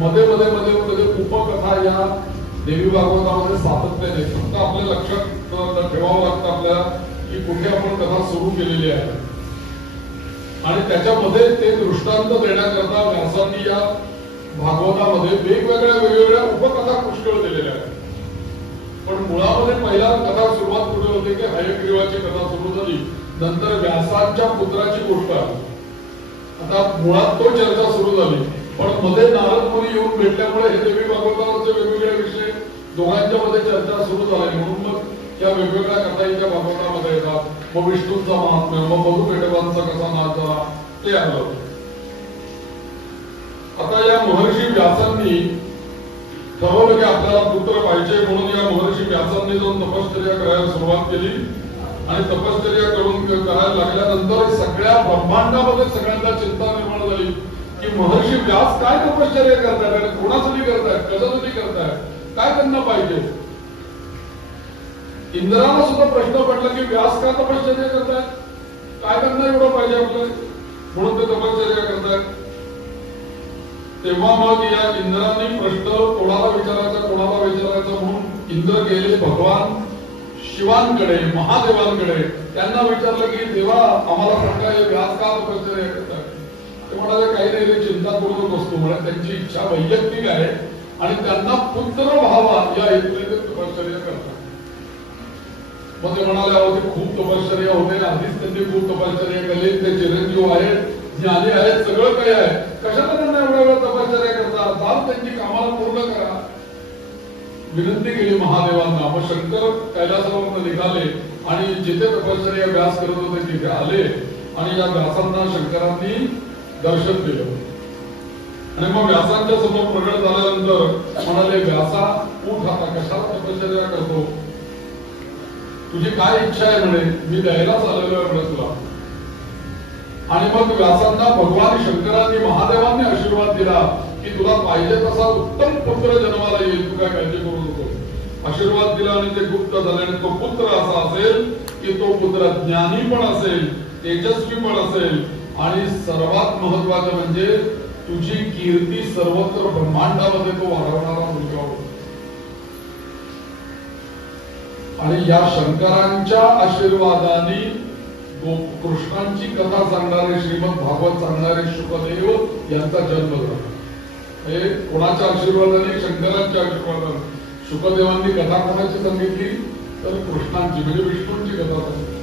मध्ये मध्ये मध्ये मध्ये उपकथा या देवी भागवतामध्ये सातत्याने फक्त आपल्या लक्षात ठेवावं लागतं आपल्याला की कुठे आपण कथा सुरू केलेली आहे आणि त्याच्यामध्ये ते दृष्टांत देण्याकरता व्यासांनी या भागवतामध्ये वेगवेगळ्या उपकथा पुष्कळ दिलेल्या आहेत. पण मुळामध्ये पहिला कथा सुरुवात कुठे होते की हयग्रीवाची कथा सुरू झाली, नंतर व्यासांच्या पुत्राची गोष्ट आली. आता मुळात तो चर्चा सुरू झाली, पण मध्ये नारद मुनी येऊन भेटल्यामुळे हे देवी भागवताचे वेगवेगळे विषय दोघांच्या मध्ये चर्चा सुरू झाली. म्हणून मग या वेगवेगळ्या कथा इथे भागवतामध्ये येतात. मग विष्णूंचा महात्म्य, मग मधुपेटवांचा कसा नाच झाला ते आलं. आता या महर्षी व्यासांनी ठरवलं की आपल्याला पुत्र पाहिजे, म्हणून या महर्षी व्यासांनी जाऊन तपश्चर्या करायला सुरुवात केली आणि तपश्चर्या करून करायला लागल्यानंतर सगळ्या ब्रह्मांडामध्ये सगळ्यांना चिंता निर्माण झाली की महर्षी व्यास काय तपश्चर्या करतायत आणि कोणासाठी करतायत, कशासाठी करतायत, काय त्यांना पाहिजे. इंद्राला सुद्धा प्रश्न पडला की व्यास का तपश्चर्या करतायत, काय त्यांना एवढं पाहिजे आपल्याला, म्हणून ते तपश्चर्या करतायत. तेव्हा मग या इंद्रांनी प्रश्न कोणाला विचारायचा म्हणून इंद्र गेले भगवान शिवांकडे, महादेवांकडे. त्यांना विचारलं की देवा आम्हाला सांगा हे व्यास का तपश्चर्या करतात. ते म्हणाले काही नाही, ते चिंता करू नकोस, म्हणजे त्यांची इच्छा वैयक्तिक आहे आणि त्यांना पुत्र व्हावा या हेतूने ते तपश्चर्या करतात. मग ते म्हणाले अहो ते खूप तपश्चर्या होते, आधीच त्यांनी खूप तपश्चर्या केली, ते चिरंजीव आहेत, ज्ञानी आहेत, सगळं काही आहे, कशाला त्यांना एवढ्या वेळा तपश्चर्या करतात, जाऊन त्यांची कामाला पूर्ण करा. विनंती केली महादेवांना. मग शंकर कैलासावरून निघाले आणि जिथे तपश्चर्या व्यास करत होते तिथे आले आणि या व्यासांना शंकरांनी दर्शन दिलं. आणि मग व्यासांच्या समोर प्रगट झाल्यानंतर म्हणाले व्यासा उठ, आता कशाला तपश्चर्या करतो, तुझी काय इच्छा आहे म्हणे, मी द्यायलाच आलेलो आहे म्हणे तुला. आणि मग व्यासांना भगवान शंकरांनी महादेवांनी आशीर्वाद दिला की तुला पाहिजे तसा उत्तम पुत्र जन्माला येईल, तू काय काळजी करू नको. आशीर्वाद दिला आणि ते गुप्त झाले आणि तो पुत्र असा असेल की तो पुत्र ज्ञानी पण असेल, तेजस्वी पण असेल आणि सर्वात महत्वाचं म्हणजे तुझी कीर्ती सर्वत्र ब्रह्मांडामध्ये तो वाढवणारा मुलगा होता. आणि या शंकरांच्या आशीर्वादाने कृष्णांची कथा सांगणारे, श्रीमद भागवत सांगणारे शुकदेव यांचा जन्म झाला. हे कोणाच्या आशीर्वादाने, शंकरांच्या आशीर्वादाने. शुकदेवांनी कथा कोणाची सांगितली तर कृष्णांची, म्हणजे विष्णूंची कथा सांगितली.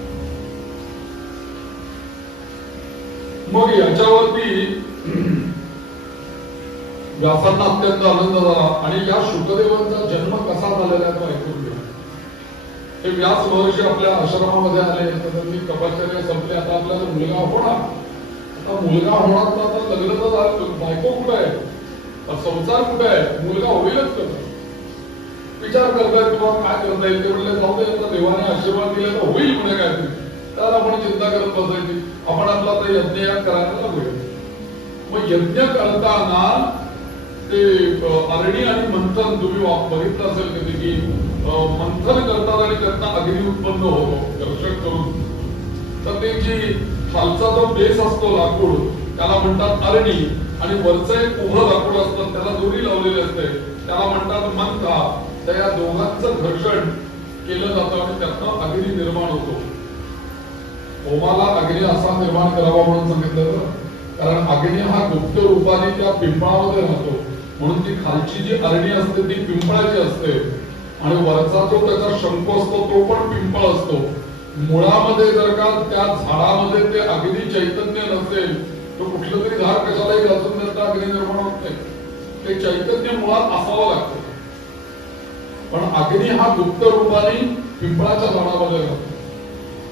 मग याच्यावरती व्यासांना अत्यंत आनंद झाला आणि या शुकदेवांचा जन्म कसा झालेला आहे तो ऐकून घ्या. हे व्यास महर्षी आपल्या आश्रमामध्ये आले, त्यांनी तपश्चर्या संपली, आता आपल्याला मुलगा होणार. आता मुलगा होणार तर आता लग्न तर झालं, बायको कुठे आहे, संसार कुठे आहे, मुलगा होईलच कसं. विचार करतायत किंवा काय करता येईल. ते म्हणले जाऊ दे, आता देवाने आशीर्वाद दिले तर होईल म्हणे काहीतरी, तर आपण चिंता करत बसायची, आपण आपला तर यज्ञ करायला लागूया. मग यज्ञ करताना ते अरणी आणि मंथन तुम्ही बघितलं असेल कधी की मंथन करतात आणि त्यातनं अग्नी उत्पन्न होतो घर्षण करून. तर ते जी खालचा जो बेस असतो लाकूड त्याला म्हणतात अरणी आणि वरचं एक उभं लाकूड असतं त्याला दोरी लावलेली असते त्याला म्हणतात मंथा. तर या दोघांचं घर्षण केलं जातं आणि त्यातनं अग्नी निर्माण होतो. होमाला अग्नी असा निर्माण करावा म्हणून सांगितलं, कारण अग्नी हा गुप्त रूपाने त्या पिंपळामध्ये राहतो, म्हणून ती खालची जी अरणी असते ती पिंपळाची असते आणि वरचा जो त्याचा शंख असतो तो पण पिंपळ असतो. मुळामध्ये जर का त्या झाडामध्ये ते अग्नी चैतन्य नसेल तो कुठलं तरी झाड कशालाही घासून त्याचा अग्नी निर्माण होत नाही. ते चैतन्य मुळात असावं लागतं. पण अग्नी हा गुप्त रूपाने पिंपळाच्या झाडामध्ये राहतो.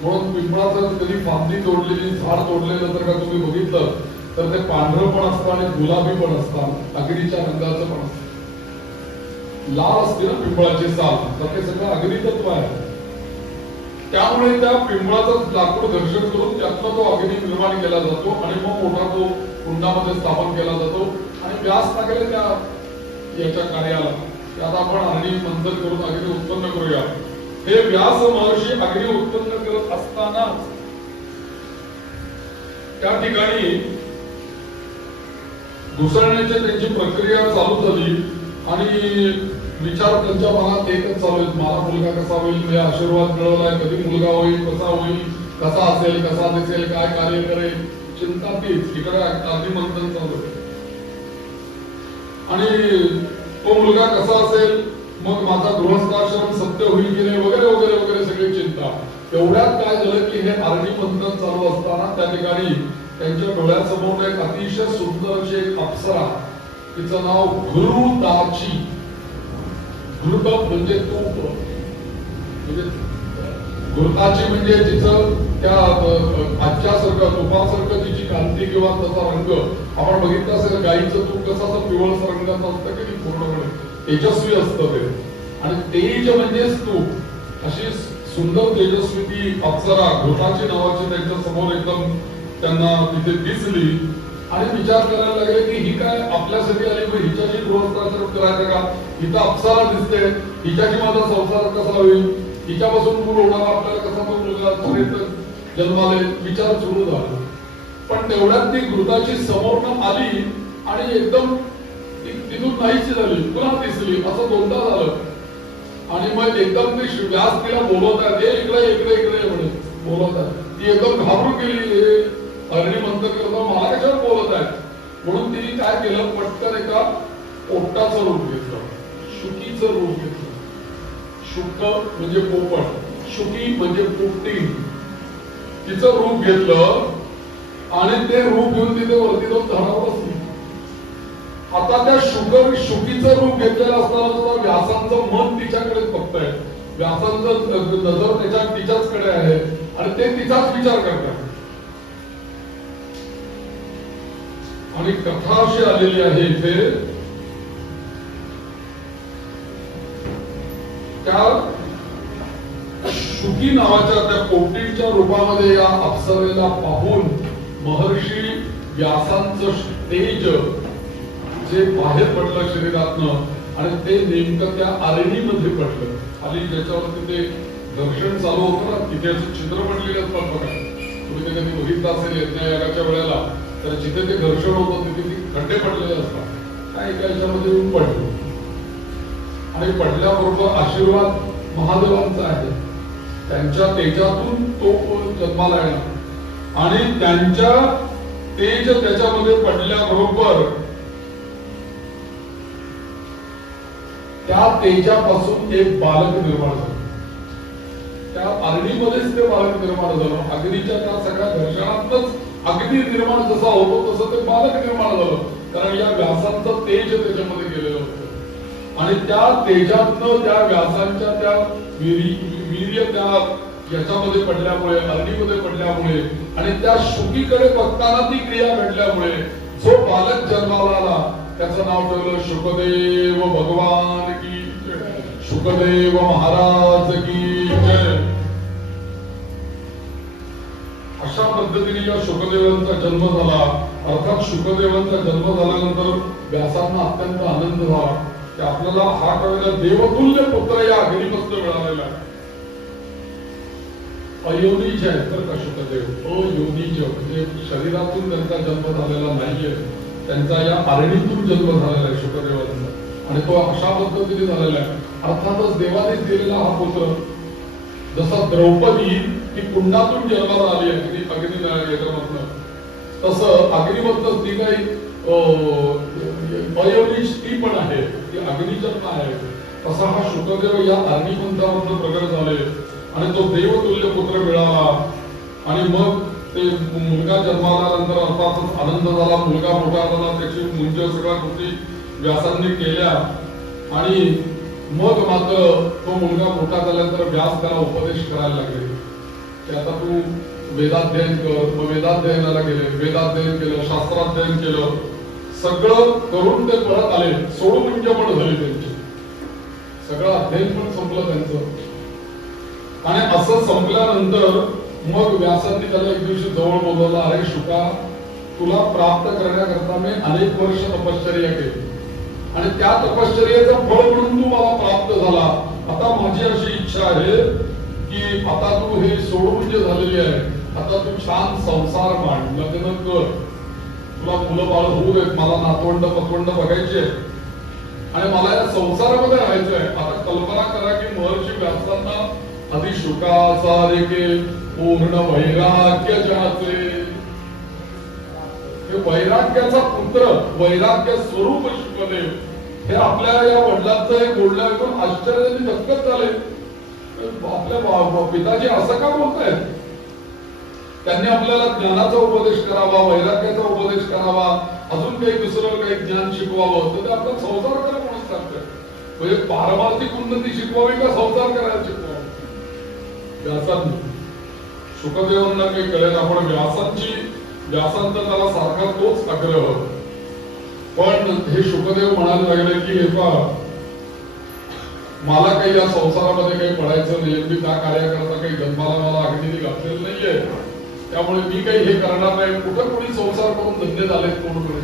म्हणून पिंपळाचं कधी फांदी तोडलेली, झाड तोडलेलं जर का तुम्ही बघितलं तर ते पांढरं पण असतं आणि गुलाबी पण असतं, अग्नीच्या रंगाचं पण असतं. लाल असते ना पिंपळाची साल, तर ते सगळं अग्नितत्व आहे. त्यामुळे त्या पिंपळाचं लाकूड घर्षण करून त्यातनं तो अग्नी निर्माण केला जातो आणि मग मोठा तो कुंडामध्ये स्थापन केला जातो आणि व्यास लागले त्या याच्या कार्याला. आता आपण अग्नी मंथन करून अग्नी उत्पन्न करूया. हे व्यास महर्षी अग्नी उत्पन्न करत असताना त्या ठिकाणी घुसळण्याची त्यांची प्रक्रिया चालू झाली आणि विचार त्यांच्या मनात एकच चालू आहेत, मला मुलगा कसा होईल, मी आशीर्वाद मिळवलाय, कधी मुलगा होईल, कसा होईल, कसा असेल, कसा दिसेल, काय कार्य करेल, चिंता तीच. इकडे अगदी मंथन चालू आहे आणि तो मुलगा कसा असेल, मग माझा गृहस्थाश्रम सत्य होईल की नाही, वगैरे वगैरे वगैरे सगळी चिंता. एवढ्यात काय झालं की हे आरणी मंथन चालू असताना त्या ठिकाणी त्यांच्या डोळ्यासमोर एक अतिशय सुंदर अशी एक अप्सरा, तिचं नाव घृताची. घृत म्हणजे तूप, म्हणजे घृताची म्हणजे तिचं त्या आजच्यासारखं तुपासारखं तिची कांती किंवा त्याचा रंग आपण बघितलं असेल. गाईचं तूप कसं पिवळसर रंगाचं असतं की नाही, पूर्णपणे तेजस्वी असतं ते. आणि तेज म्हणजेच तूप, अशी सुंदर तेजस्वी ती अप्सरा घृताची नावाची त्यांच्या समोर एकदम त्यांना तिथे दिसली आणि विचार करायला लागले की ही काय आपल्यासाठी आली, मग हिच्याशी गृहस्थाश्रम करायचं का, हिचा अप्सरा दिसते, हिच्याशी माझा संसार कसा होईल, हिच्यापासून मूल होणार, आपल्याला कसा तो मुलगा जन्माला, विचार सुरू झाला. पण तेवढ्यात ती घृताची समोर आली आणि एकदम तिथून नाहीशी झाली, पुन्हा दिसली, असं दोनदा झालं. आणि मग एकदम ती व्यास तिला बोलवत आहे, इकडे इकडे इकडे म्हणे बोलवत आहे. ती एकदम घाबरून गेली, हे हरणी मंथन करता मला कशावर बोलत आहे, म्हणून तिने काय केलं, पटकन एका पोपटाचं रूप घेतलं, शुकीचं रूप घेतलं. शुक म्हणजे पोपट, शुकी म्हणजे पोपटी, तिचं रूप घेतलं आणि ते रूप घेऊन तिथे वरती जाऊन झाडावर बसली. आता त्या शुकीचं रूप घेतलेलं असताना सुद्धा व्यासांचं मन तिच्याकडे बघतंय, व्यासांचं नजर तिच्याचकडे आहे आणि ते तिचाच विचार करतात. आणि कथा अशी आलेली आहे इथे, त्या शुकी नावाच्या त्या पोपटीच्या रूपामध्ये या अप्सरेला पाहून महर्षी व्यासांचं तेज जे बाहेर पडलं शरीरातनं आणि ते नेमकं त्या आरणीमध्ये पडलं. खाली ज्याच्यावरती ते दर्शन चालू होतं ना, तिथे असं चित्र पडलेलं असतं बघा, तुम्ही ते कधी बघितलं असेल यज्ञयागाच्या वेळेला, तर जिथे ते घर्षण होतं तिथे खड्डे पडलेले असतात. काय एका याच्यामध्ये येऊन पडलं आणि पडल्याबरोबर आशीर्वाद महादेवांचा आहे, त्यांच्या तेजातून तो जन्माला येणार आणि त्यांच्या तेज त्याच्यामध्ये पडल्याबरोबर त्या तेजापासून एक बालक निर्माण झालं. त्या अग्नीमध्येच ते बालक निर्माण झालं. अग्नीच्या त्या सगळ्या घर्षणातच अग्नी निर्माण जसा होतो तसं ते बालक निर्माण झालं, कारण या व्यासांचं तेज त्याच्यामध्ये गेलेलं होतं आणि त्या तेजातनं त्या व्यासांच्या त्या वीर्य त्या याच्यामध्ये पडल्यामुळे, अग्नीमध्ये पडल्यामुळे आणि त्या शुकीकडे बघताना ती क्रिया घडल्यामुळे जो बालक जन्माला आला त्याचं नाव ठेवलं शुकदेव भगवान की जय, शुकदेव महाराज की जय. अशा पद्धतीने या शुकदेवांचा जन्म झाला. अर्थात शुकदेवांचा जन्म झाल्यानंतर व्यासांना अत्यंत आनंद झाला की आपल्याला हा कळलेला देवतुल्य पुत्र या अग्नीपासून मिळालेला आहे. अयोनीच आहे तर का शुकदेव, अयोनीच म्हणजे शरीरातून त्यांचा जन्म झालेला नाहीये, त्यांचा या आरणीतून जन्म झालेला आहे शुकदेवांचा आणि तो अशा पद्धतीने झालेला आहे. अर्थातच देवानेच दिलेला हा पुत्र, जसा द्रौपदी ही कुंडातून जन्माला आली आहे अग्नी याच्यामधनं, तसं अग्निमधनं ती काही अयोनीच ती पण आहे, ती अग्निजन्म आहे. तसा हा शुकदेव या अग्निपंथामधनं प्रगट झाले आणि तो देवतुल्य पुत्र मिळाला आणि मग ते मुलगा जन्माला नंतर अर्थातच आनंद झाला. मुलगा मोठा झाला, त्याची मुंज सगळ्या गोष्टी व्यासांनी केल्या आणि मग मात्र तो मुलगा मोठा झाल्यानंतर व्यास त्याला उपदेश करायला लागले की आता तू वेदाध्ययन कर. मग वेदाध्ययनाला गेले, वेदाध्ययन केलं, शास्त्राध्ययन केलं, सगळं करून ते परत आले. 16 मुंज पण झाली त्यांची, सगळं अध्ययन पण संपलं त्यांचं. आणि असं संपल्यानंतर मग व्यासांनी त्याला एक दिवशी जवळ बोलवलं, अरे शुका, तुला प्राप्त करण्याकरता मी अनेक वर्ष तपश्चर्या केली आणि त्या तपश्चर्याचं फळ म्हणून तू मला प्राप्त झाला. आता माझी अशी इच्छा आहे की आता तू हे 16 मुंज झालेली आहे, आता तू छान संसार मान, लग्न कर तुला मुलं बाळ होऊ देत, मला नातवंड पतवंड बघायचे आणि मला या संसारामध्ये राहायचंय. आता कल्पना करा की महर्षी व्यासांना आधी शुका सारिके पूर्ण वैराग्य ज्याचे, हे वैराग्याचा पुत्र, वैराग्य स्वरूप शुकदेव, हे आपल्या या वडिलांचं हे बोलणं ऐकून आश्चर्याने धक्कच झाले. आपल्या पिताजी असं का बोलतायत? त्यांनी आपल्याला ज्ञानाचा उपदेश करावा, वैराग्याचा उपदेश करावा, अजून काही दुसरं काही ज्ञान शिकवावं, तर ते आपला संसार करा म्हणून सांगतोय. म्हणजे पारमार्थिक उन्नती शिकवावी का संसार करायला शिकवावं? व्यासांनी शुकदेवांना काही कळेल. आपण व्यासांचा त्याला सारखा तोच आग्रह. पण हे शुकदेव म्हणायला लागले की हे पहा, मला काही या संसारामध्ये काही पडायचं नाही, मी त्या कार्याकरता काही जन्माला मला अगदी घातलेलं नाहीये, त्यामुळे मी काही हे करणार नाही. कुठं कोणी संसार करून धंदे झालेत? कोणकडे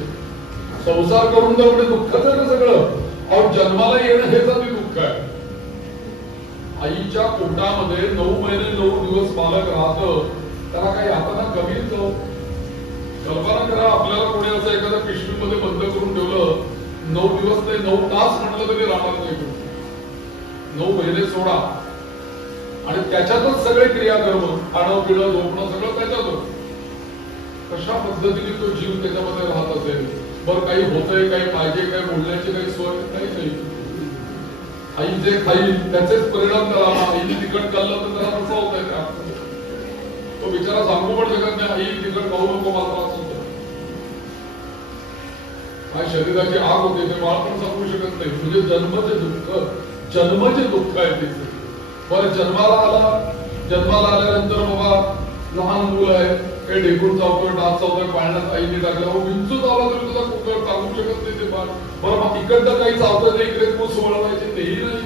संसार करून तर म्हणजे दुःखच आहे ना सगळं. अहो जन्माला येणं हेच आधी दुःख आहे. आईच्या पोटामध्ये 9 महिने 9 दिवस बालक राहतं, त्याला काही आता कमीच जाऊ. कल्पना करा, आपल्याला कोणी असं एखाद्या पिशवीमध्ये बंद करून ठेवलं, 9 दिवस नाही 9 तास म्हटलं तरी राहणार नाही. 9 महिने सोडा आणि त्याच्यातच सगळे क्रियाकर्म, खाणं पिणं झोपणं सगळं त्याच्यातच. कशा पद्धतीने तो जीव त्याच्यामध्ये राहत असेल? बरं काही होतंय, काही पाहिजे, काही बोलण्याची काही सोय काही नाही. आई जे खाईल त्याचेच परिणाम त्याला, आईने तिखट खाल्लं तर त्याला कसं होत आहे का? तो बिचारा सांगू पण शकत नाही, आई तिखट खाऊ नको, मला त्रास होतो. माझ्या शरीराची आग होते ते बाळ पण सांगू शकत नाही. म्हणजे जन्मचे दुःख आहे तिथे. बरं जन्माला आल्यानंतर बाबा लहान मुलं आहे, काही ढेकून चावतोय, डास चावतोय, पाळण्यात आईने टाकला, विंचूच आला तरी तुझा कुकर चालू शकत नाही ते बाळ. बरं मग इकडनं काही चावतं नाही, इकडे तू सोडवायचे तेही नाही.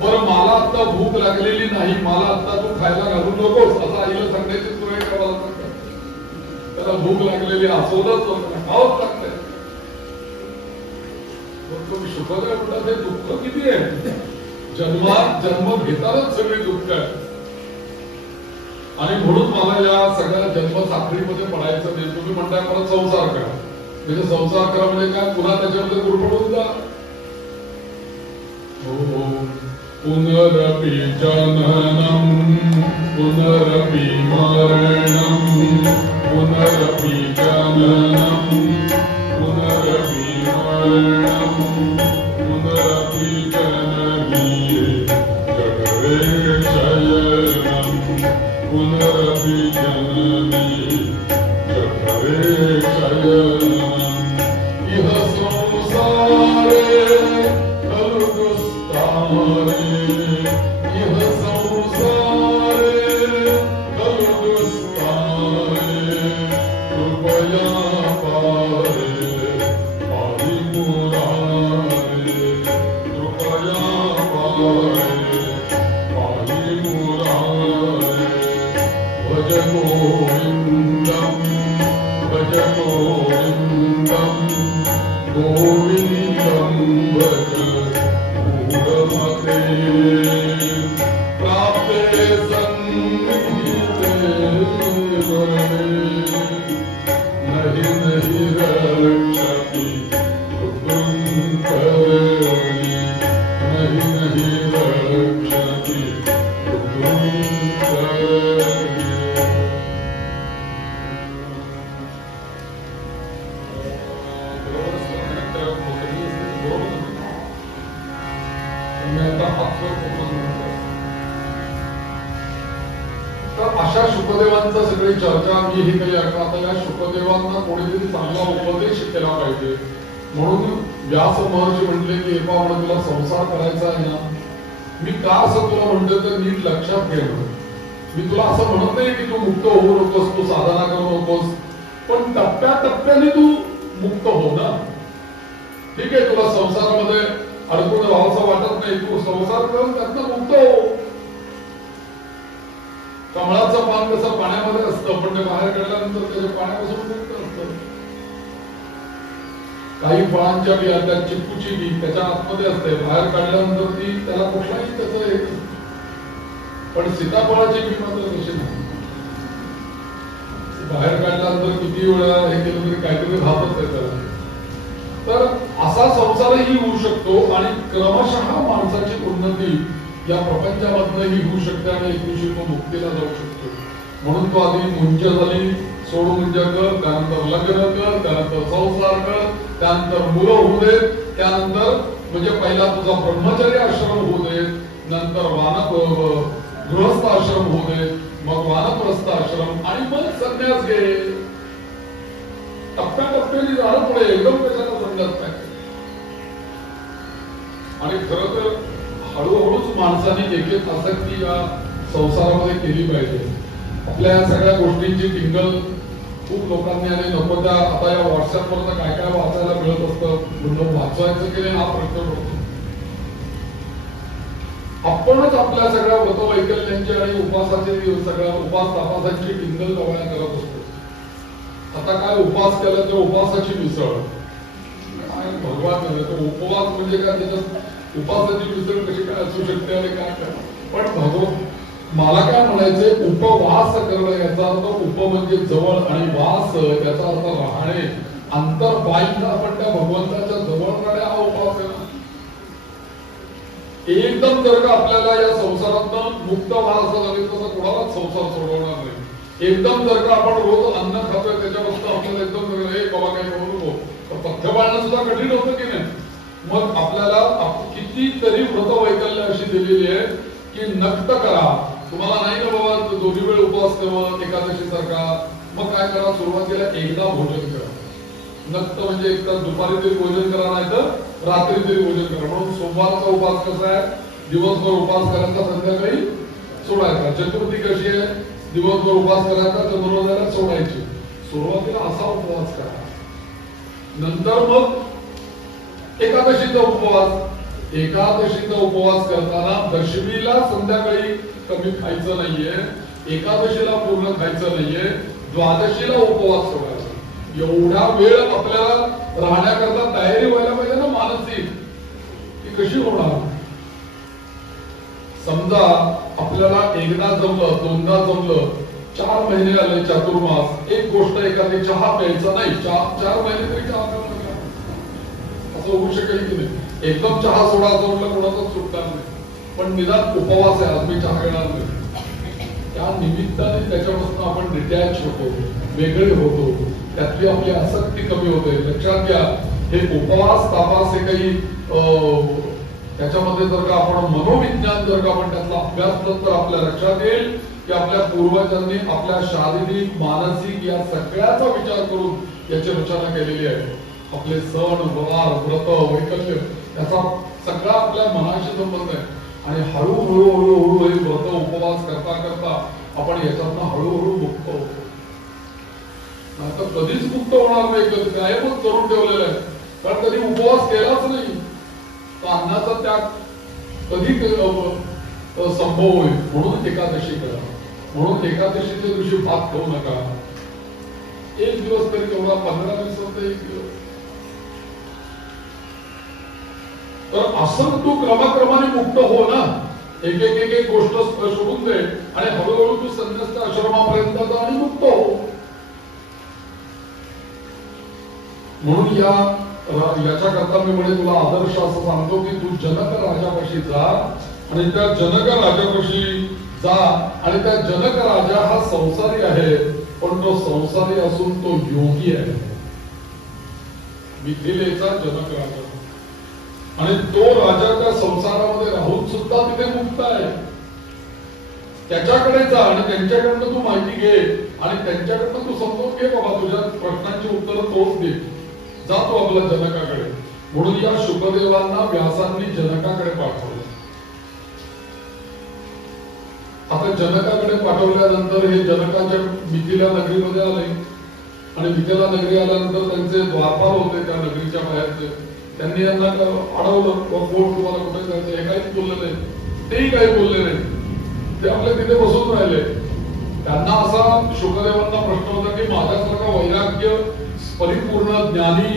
बरं मला आता भूक लागलेली नाही, मला आता तू खायला घालू नकोस असं आईला सांगण्याची सोय करायला लागते. त्याला भूक लागलेली असोलच खावंच लागतंय. शुकदेव म्हणतात हे दुःख किती आहे? जन्म घेतानाच सगळे दुःख आहे. आणि म्हणून मला या सगळ्या जन्म साखळीमध्ये पडायचं नाही. तुम्ही म्हणताय मला संसार करा, म्हणजे संसार करा म्हणजे काय? पुन्हा त्याच्यामध्ये गुरफडून जा. पुनरपि जननम पुनरपि मरणम पुनरपि जननम पुनरपि मरणम पुनरपि जननी जगरे शयनम पुनरपि जननी जगरे शयनम इह संसारे अशा शुकदेवांचा सगळी चर्चा मी ही काही आता या शुकदेवांना कोणीतरी चांगला उपदेश केला पाहिजे. म्हणून व्यास महर्षी म्हटले की एका म्हणून तुला संसार करायचा आहे ना, मी का असं तुला म्हणतो तर नीट लक्षात घे. मी तुला असं म्हणत नाही की तू मुक्त होऊ नकोस, तू साधना करू नकोस, पण टप्प्याटप्प्याने तू मुक्त हो ना. ठीक आहे, तुला संसारामध्ये अडकून राहावंसं वाटत नाही, तू संसार करून त्यातनं मुक्त हो. कमळाचं पान कसं पाण्यामध्ये असतं, पण ते बाहेर काढल्यानंतर त्याच्या पाण्यापासून मुक्त असतं. काही फळांच्या बिया त्या चिक्कूची बी त्याच्या आतमध्ये असते, बाहेर काढल्यानंतर ती त्याला कुठलाही त्याचं येत. पण सीताफळाची बी मात्र तशी नाही, बाहेर काढल्यानंतर किती वेळा हे केलं तरी काहीतरी राहतच आहे त्याला. तर असा संसारही होऊ शकतो आणि क्रमशः माणसाची उन्नती या प्रपंचामधनही होऊ शकते आणि एक दिवशी तो मुक्तीला जाऊ शकतो. म्हणून तो आधी मुंज झाली, सोड मुंज कर, त्यानंतर लग्न कर, त्यानंतर संसार कर, त्यानंतर मुलं होऊ देत, त्यानंतर म्हणजे पहिला तुझा ब्रह्मचर्य आश्रम होऊ देत, नंतर गृहस्थ आश्रम होऊ देत, मग वानप्रस्थ आश्रम आणि मग संन्यास घे. टप्प्याटप्प्याने झालं पुढे, एकदम कशाला संन्यास पाहिजे. आणि खरं तर हळूहळूच माणसाने एक एक आसक्ती या संसारामध्ये केली पाहिजे. आपल्या या सगळ्या गोष्टींची टिंगल खूप लोकांनी आणि नको त्या आता या व्हॉट्सअपवर काय काय वाचायला मिळत असतं, म्हणून वाचवायचं की नाही हा प्रश्न पडतो. आपणच आपल्या सगळ्या व्रतवैकल्यांची आणि उपासाची सगळ्या उपास तापासाची टिंगल गवळ्या करत असतो. आता काय उपास केला तर उपासाची मिसळ, काय भगवान तो उपवास म्हणजे काय, त्याच्यात उपासाची मिसळ कशी काय असू शकते आणि काय काय. पण मला काय म्हणायचंय, उपवास करणं याचा अर्थ उप म्हणजे जवळ आणि वास याचा अर्थ राहणे, अंतर पाहिजे आपण त्या भगवंताच्या जवळ राहणे हा उपास आहे. एकदम जर का आपल्याला या संसारातनं मुक्त व्हायचं झाले तसं कोणालाच संसार सोडवणार नाही. एकदम जर का आपण रोज अन्न खातोय त्याच्यापासून आपल्याला एकदम हे बाबा काही करू नको, तर पथ्य पाळणं सुद्धा कठीण होतं की नाही. मग आपल्याला कितीतरी व्रतवैकल्य अशी दिलेली आहे की नक्त करा. तुम्हाला नाही ना बाबा दोन्ही वेळ उपवास ठेवा एकादशी सारखा, मग काय करा, सुरुवातीला एकदा भोजन करा. नक्त म्हणजे एकदा दुपारी तरी भोजन करा, नाही तर रात्री तरी भोजन करा. म्हणून सोमवारचा उपास कसा आहे, दिवसभर उपास करायचा, संध्याकाळी सोडायचा. चतुर्थी कशी आहे, दिवसभर उपास करायचा, चतुर्वेदीला सोडायची. सुरुवातीला असा उपवास करा. नंतर मग एकादशीचा उपवास. एकादशीचा उपवास करताना दशमीला संध्याकाळी कमी खायचं नाहीये, एकादशीला पूर्ण खायचं नाहीये, द्वादशीला उपवास सोडायचा. एवढा वेळ आपल्याला राहण्याकरता तयारी व्हायला पाहिजे ना मानसिक. ती कशी होणार. समजा आपल्याला एकदा जमलं, दोनदा जमलं, 4 महिने आले चातुर्मास, एक गोष्ट एखादी चहा प्यायचा नाही, 4 महिने तरी चहा प्यायला असं होऊ शकेल की नाही. एकदम चहा सोडा जमलं कोणाचाच सुटणार नाही, पण निदान उपवास आहे, आज मी चहा घेणार नाही. त्या निमित्ताने त्याच्यापासून आपण डिटॅच होतो, वेगळे होतो, त्यातली आपली आसक्ती कमी होते. लक्षात घ्या, हे उपवास तापास हे काही त्याच्यामध्ये जर का आपण मनोविज्ञान जर का आपण त्यातला अभ्यास केला तर आपल्या लक्षात येईल की आपल्या पूर्वजांनी आपल्या शारीरिक मानसिक या सगळ्याचा विचार करून याची रचना केलेली आहे. आपले सण वार व्रत वैकल्य याचा सगळा आपल्या मनाशी संबंध आहे. आणि हळूहळू हळूहळू हे व्रत उपवास करता करता आपण याच्यातनं हळूहळू मुक्त होतो. आता कधीच मुक्त होणार नाही, कधी गायबच करून ठेवलेलं आहे. कारण कधी उपवास केलाच नाही, तर अन्नाचा त्याग कधी संभव होईल. म्हणून एकादशी करा. म्हणून एकादशीच्या दिवशी भात खाऊ नका. एक दिवस तरी तेवढा 15 दिवसात एक दिवस. तर असं तू क्रमाक्रमाने मुक्त हो ना. एक एक एक एक गोष्ट सोडून दे आणि हळूहळू तू संन्यास्त आश्रमापर्यंत जा आणि मुक्त हो. म्हणून याच्याकरता मी म्हणजे तुला आदर्श असं सांगतो की तू जनक राजापाशी जा आणि त्या जनक राजापाशी जा. आणि त्या जनक राजा हा संसारी आहे, पण तो संसारी असून तो योगी आहे. मिथिलेचा जनक राजा, आणि तो राजा त्या संसारामध्ये राहून सुद्धा तिथे मुक्त आहे. त्याच्याकडे जा आणि त्यांच्याकडनं तू माहिती घे आणि त्यांच्याकडनं तू समजून घे. बाबा तुझ्या प्रश्नांची उत्तरं तोच दे. जातो आपल्या जनकाकडे. म्हणून या शुकदेवांना व्यासांनी जनकाकडे पाठवलं. आता जनकाकडे पाठवल्यानंतर हे जनकाच्या मिथिला नगरीमध्ये आले आणि मिथिला नगरी आल्यानंतर त्यांचे द्वारपाल होते त्या नगरीच्या बाहेरचे. त्यांनी यांना अडवलं, कोण तुम्हाला कुठे जायचं, हे काहीच बोलले नाही, तेही काही बोलले नाही. ते आपल्या तिथे बसून राहिले. त्यांना असा शुकदेवांना प्रश्न होता की माझ्यासारखा वैराग्य परिपूर्ण ज्ञानी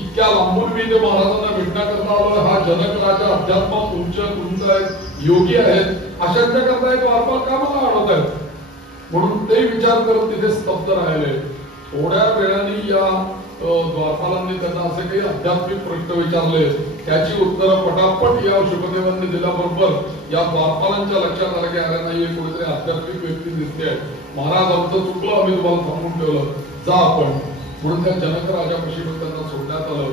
इतक्या लांबून मी ते महाराजांना भेटण्याकरता आलो. हा जनक राजा अध्यात्मात उंच आहेत, योगी आहेत, अशांच्या करता एक द्वारपाल का मला अडवत आहेत. म्हणून ते विचार करत तिथे स्तब्ध राहिले. थोड्या वेळाने या द्वारपालांनी त्यांना असे काही आध्यात्मिक प्रश्न विचारले, त्याची उत्तरं पटापट या शुकदेवांनी दिल्याबरोबर या द्वारपालांच्या लक्षात आलं की अरे नाही, कोणीतरी आध्यात्मिक व्यक्ती दिसते, महाराज आमचं चुकलं, आम्ही तुम्हाला थांबून ठेवलं, जा आपण. म्हणून त्या जनक राजापाशी त्यांना सोडण्यात आलं.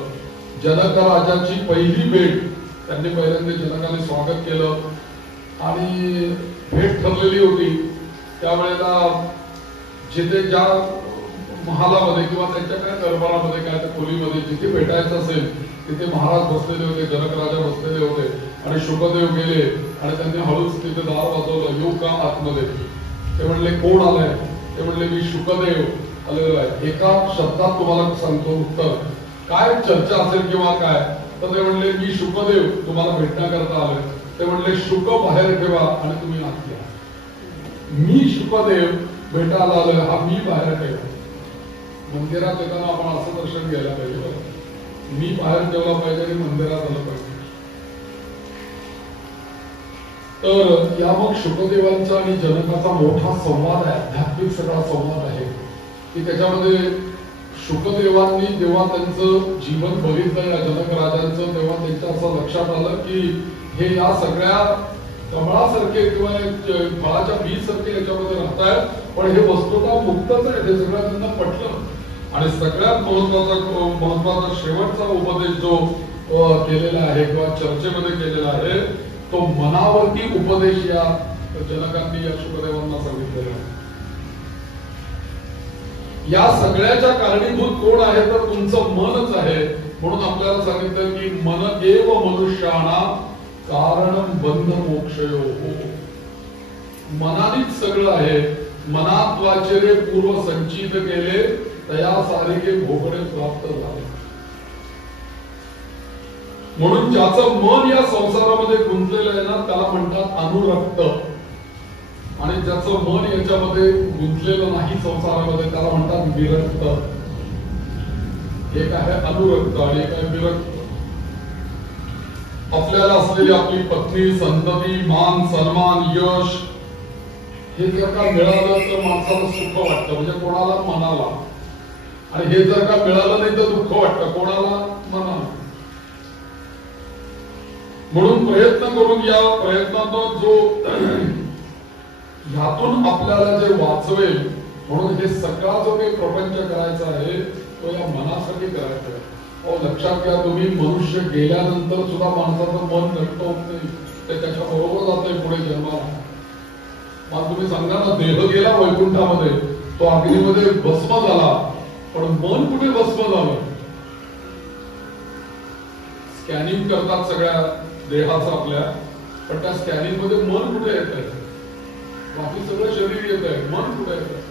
जनक राजाची पहिली भेट, त्यांनी पहिल्यांदा जनकाने स्वागत केलं आणि भेट ठरलेली होती. त्यावेळेला जिथे ज्या महालामध्ये किंवा त्यांच्या काय दरबारामध्ये काय त्या खोलीमध्ये जिथे भेटायचं असेल तिथे महाराज बसलेले होते, जनक राजा बसलेले होते आणि शुकदेव गेले आणि त्यांनी हळूच तिथे दार वाजवलं, येऊ का आतमध्ये. ते म्हणले कोण आलंय? ते म्हणले मी शुकदेव आलेलो आहे. एका शब्दात तुम्हाला सांगतो उत्तर, काय चर्चा असेल किंवा काय, तर ते म्हणले मी शुकदेव तुम्हाला भेटण्याकरता आलोय. ते म्हणले शुक बाहेर ठेवा आणि तुम्ही आत या. मी शुकदेव भेटायला आलोय, हा मी बाहेर ठेवा. मंदिरात येताना आपण असं दर्शन घ्यायला पाहिजे, मी बाहेर ठेवला पाहिजे आणि मंदिरात आलं पाहिजे. तर या मग शुकदेवांचा आणि जनकाचा मोठा संवाद आहे, आध्यात्मिक सगळा संवाद आहे की त्याच्यामध्ये शुकदेवांनी जेव्हा त्यांचं जीवन बघितलं या जनक राजांचं, तेव्हा त्यांच्या असं लक्षात आलं की हे या सगळ्या कमळासारखे किंवा फळाच्या बीज सारखे याच्यामध्ये राहतायत, पण हे वस्तुतः मुक्तच आहे. हे सगळं त्यांना पटलं. आणि सगळ्यात महत्वाचा शेवटचा उपदेश जो केलेला आहे किंवा चर्चेमध्ये केलेला आहे तो मनावरती उपदेश या जनकांनी या शुकदेवांना सांगितलेला आहे. या सगळ्याच्या कारणीभूत कोण आहे तर तुमचं मनच आहे. म्हणून आपल्याला सांगितलं की मन एव मनुष्याना कारणं बंध मोक्षयो. मनानेच सगळं आहे. मनात वाचेरे पूर्व संचित केले तया सारिके भोगणे प्राप्त झाले. म्हणून ज्याचं मन या संसारामध्ये गुंतलेलं आहे ना त्याला म्हणतात अनुरक्त, आणि ज्याचं मन याच्यामध्ये गुंतलेलं नाही संसारामध्ये त्याला म्हणतात विरक्त. एक आहे अनुरक्त आणि एक आहे विरक्त. आपल्याला असलेली आपली पत्नी, संतती, मान सन्मान, यश हे जर का मिळालं तर माणसाला सुख वाटतं, म्हणजे कोणाला मनाला. आणि हे जर का मिळालं नाही तर दुःख वाटतं, कोणाला मनाला. म्हणून प्रयत्न करून या प्रयत्नातून जो ह्यातून आपल्याला जे वाचवेल, म्हणून हे सगळा जो काही प्रपंच करायचा आहे तो या मनासाठी करायचा आहे. लक्षात घ्या, तुम्ही मनुष्य गेल्यानंतर सुद्धा माणसाचं मन नष्ट होत नाही, ते त्याच्या बरोबर जातंय पुढे जन्माला. मग तुम्ही सांगा ना, देह गेला वैकुंठामध्ये, तो अग्नीमध्ये भस्म झाला, पण मन कुठे भस्म झालं? स्कॅनिंग करतात सगळ्या देहाचं आपल्या, पण त्या स्कॅनिंग मध्ये मन कुठे येत आहे? बाकी सगळं शरीर येत आहे, मन कुठे येत आहे?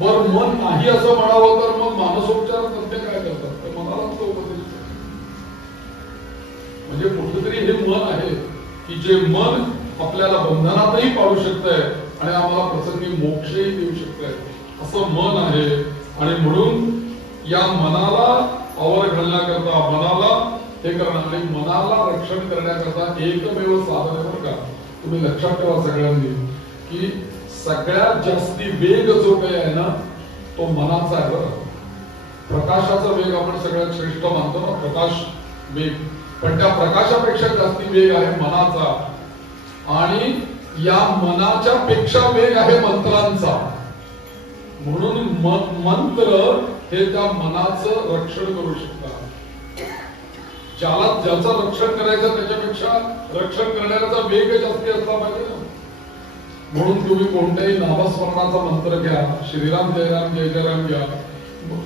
बरं, मन नाही असं म्हणावं तर मग मानसोपचार तज्ञ काय करतात? तर मनालाच तो उपदेश. म्हणजे कुठेतरी हे मन आहे की जे मन आपल्याला बंधनातही पाडू शकतंय आणि आम्हाला प्रसंगी मोक्षही देऊ शकतंय, असं मन आहे. आणि म्हणून या मनाला आवर घालण्याकरता, मनाला हे करणं आणि मनाला रक्षण करण्याकरता एकमेव साधन आहे. बरं का, तुम्ही लक्षात ठेवा सगळ्यांनी की सगळ्यात जास्ती वेग जो काही आहे ना तो मनाचा आहे. बरं, प्रकाशाचा वेग आपण सगळ्यात श्रेष्ठ मानतो ना, प्रकाश वेग, पण त्या प्रकाशापेक्षा जास्ती वेग आहे मनाचा. आणि या मनाच्या पेक्षा वेग आहे मंत्रांचा. म्हणून मंत्र हे त्या मनाचं रक्षण करू शकतात. ज्याचं रक्षण करायचं त्याच्यापेक्षा रक्षण करण्याचा वेग जास्ती असला पाहिजे ना. म्हणून तुम्ही कोणत्याही नामस्मरणाचा मंत्र घ्या, श्रीराम जयराम जय जयराम घ्या,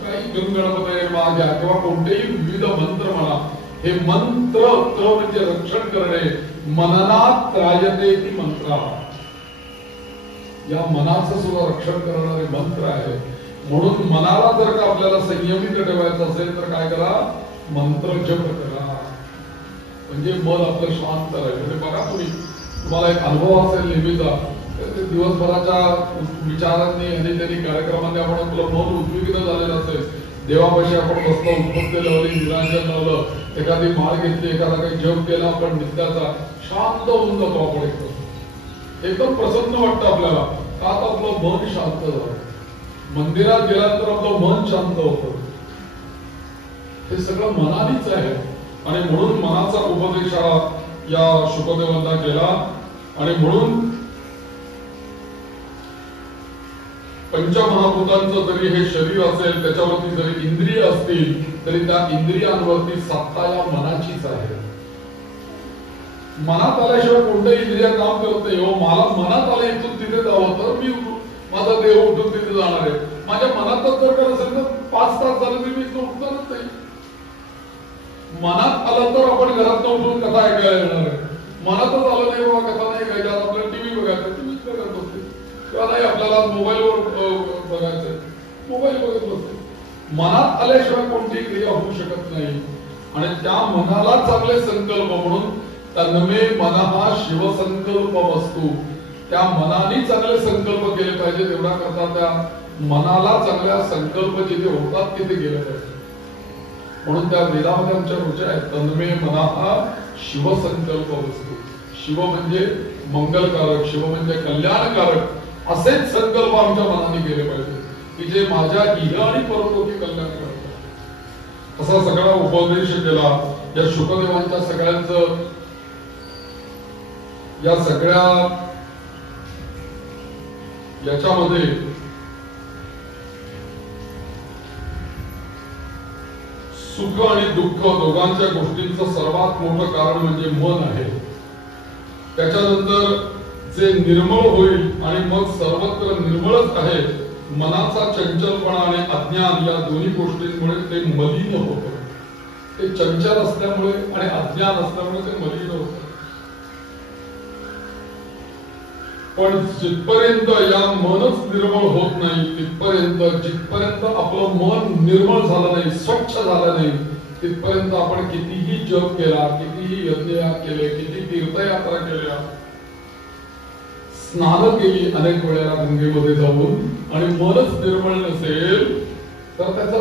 काही गणगणपतये नमः घ्या, किंवा कोणतेही विविध मंत्र म्हणा. हे मंत्र म्हणजे रक्षण करणे. मननात त्रायते ती मंत्र, या मनाचं सुद्धा रक्षण करणारे मंत्र आहे. म्हणून मनाला जर का आपल्याला संयमित ठेवायचं असेल तर काय करा, मंत्र जप करा, म्हणजे मन आपलं शांत राहील. म्हणजे बघा, तुम्हाला एक अनुभव असेल नेहमीचा, दिवसभराच्या विचारांनी आणि त्यांनी कार्यक्रमांनी आपण आपलं मन उद्विग्न झालेलं असेल, देवापाशी आपण बसलो, उत्पत्ती लावली, निरांजन लावलं, एखादी माळ घेतली, एखादा काही जप केला आपण नित्याचा, शांत होऊन जातो आपण एकदम प्रसन्न वाटतं आपल्याला. का तर आपलं मन शांत झालं. मंदिरात गेल्यानंतर आपलं मन शांत होतं. हे सगळं मनानेच आहे. आणि म्हणून मनाचा उपदेश हा या शुकदेवांना केला. आणि म्हणून पंचमहाभूतांचं जरी हे शरीर असेल, त्याच्यावरती जरी इंद्रिय असतील, तरी त्या इंद्रियांवरती सत्ता या मनाचीच आहे. मनात आल्याशिवाय कोणतं इंद्रिय काम करत नाही. हो, मला मनात आलं इथून तिथे जावं तर मी माझा देह उठून तिथे जाणार आहे. माझ्या मनातच जर करत असेल तर 5 तास झाले तरी मी इथं उठणारच नाही. मनात आलं तर आपण घरात उठून कथा ऐकायला येणार आहे. मनातच आलं नाही बाबा कथा नाही ऐकायची, आपल्याला टीव्ही बघायचं, टीव्हीच बघत बसते. किंवा नाही आपल्याला मोबाईलवर बघायचंय, मोबाईल बघत बसते. मनात आल्याशिवाय कोणतीही क्रिया होऊ शकत नाही. आणि त्या मनाला चांगले संकल्प म्हणून तन्मे मनः शिवसंकल्प वस्तू, त्या मनाने चांगले संकल्प केले पाहिजे. तेवढा करता त्या मनाला चांगल्या संकल्प जिथे होतात तिथे गेले पाहिजे. म्हणून त्या वेदामध्ये आमच्या रुचा आहेत. तन्मे मनः शिवसंकल्प वस्तू. शिव म्हणजे मंगलकारक, शिव म्हणजे कल्याणकारक. असेच संकल्प आमच्या मनाने केले पाहिजे की जे माझ्या इह आणि परलोकी कल्याण करतात. असा सगळा उपदेश केला या शुकदेवांच्या सगळ्यांचं. या सगळ्या याच्यामध्ये सुख आणि दुःख दोघांच्या गोष्टींचं सर्वात मोठं कारण म्हणजे मन आहे. त्याच्यानंतर जे निर्मळ होईल आणि मग सर्वत्र निर्मळच आहे. मनाचा चंचलपणा आणि अज्ञान या दोन्ही गोष्टींमुळे ते मलिन होतं. ते चंचल असल्यामुळे आणि अज्ञान असल्यामुळे ते मलिन होतं. पण जिथपर्यंत या मनच निर्मळ होत नाही, तिथपर्यंत जिथपर्यंत आपलं मन निर्मळ झालं नाही, स्वच्छ झालं नाही, तिथपर्यंत आपण कितीही जप केला, कितीही यज्ञ केले, किती तीर्थयात्रा केल्या, स्नान केली अनेक वेळेला गंगेमध्ये जाऊन, आणि मनच निर्मळ नसेल तर त्याचा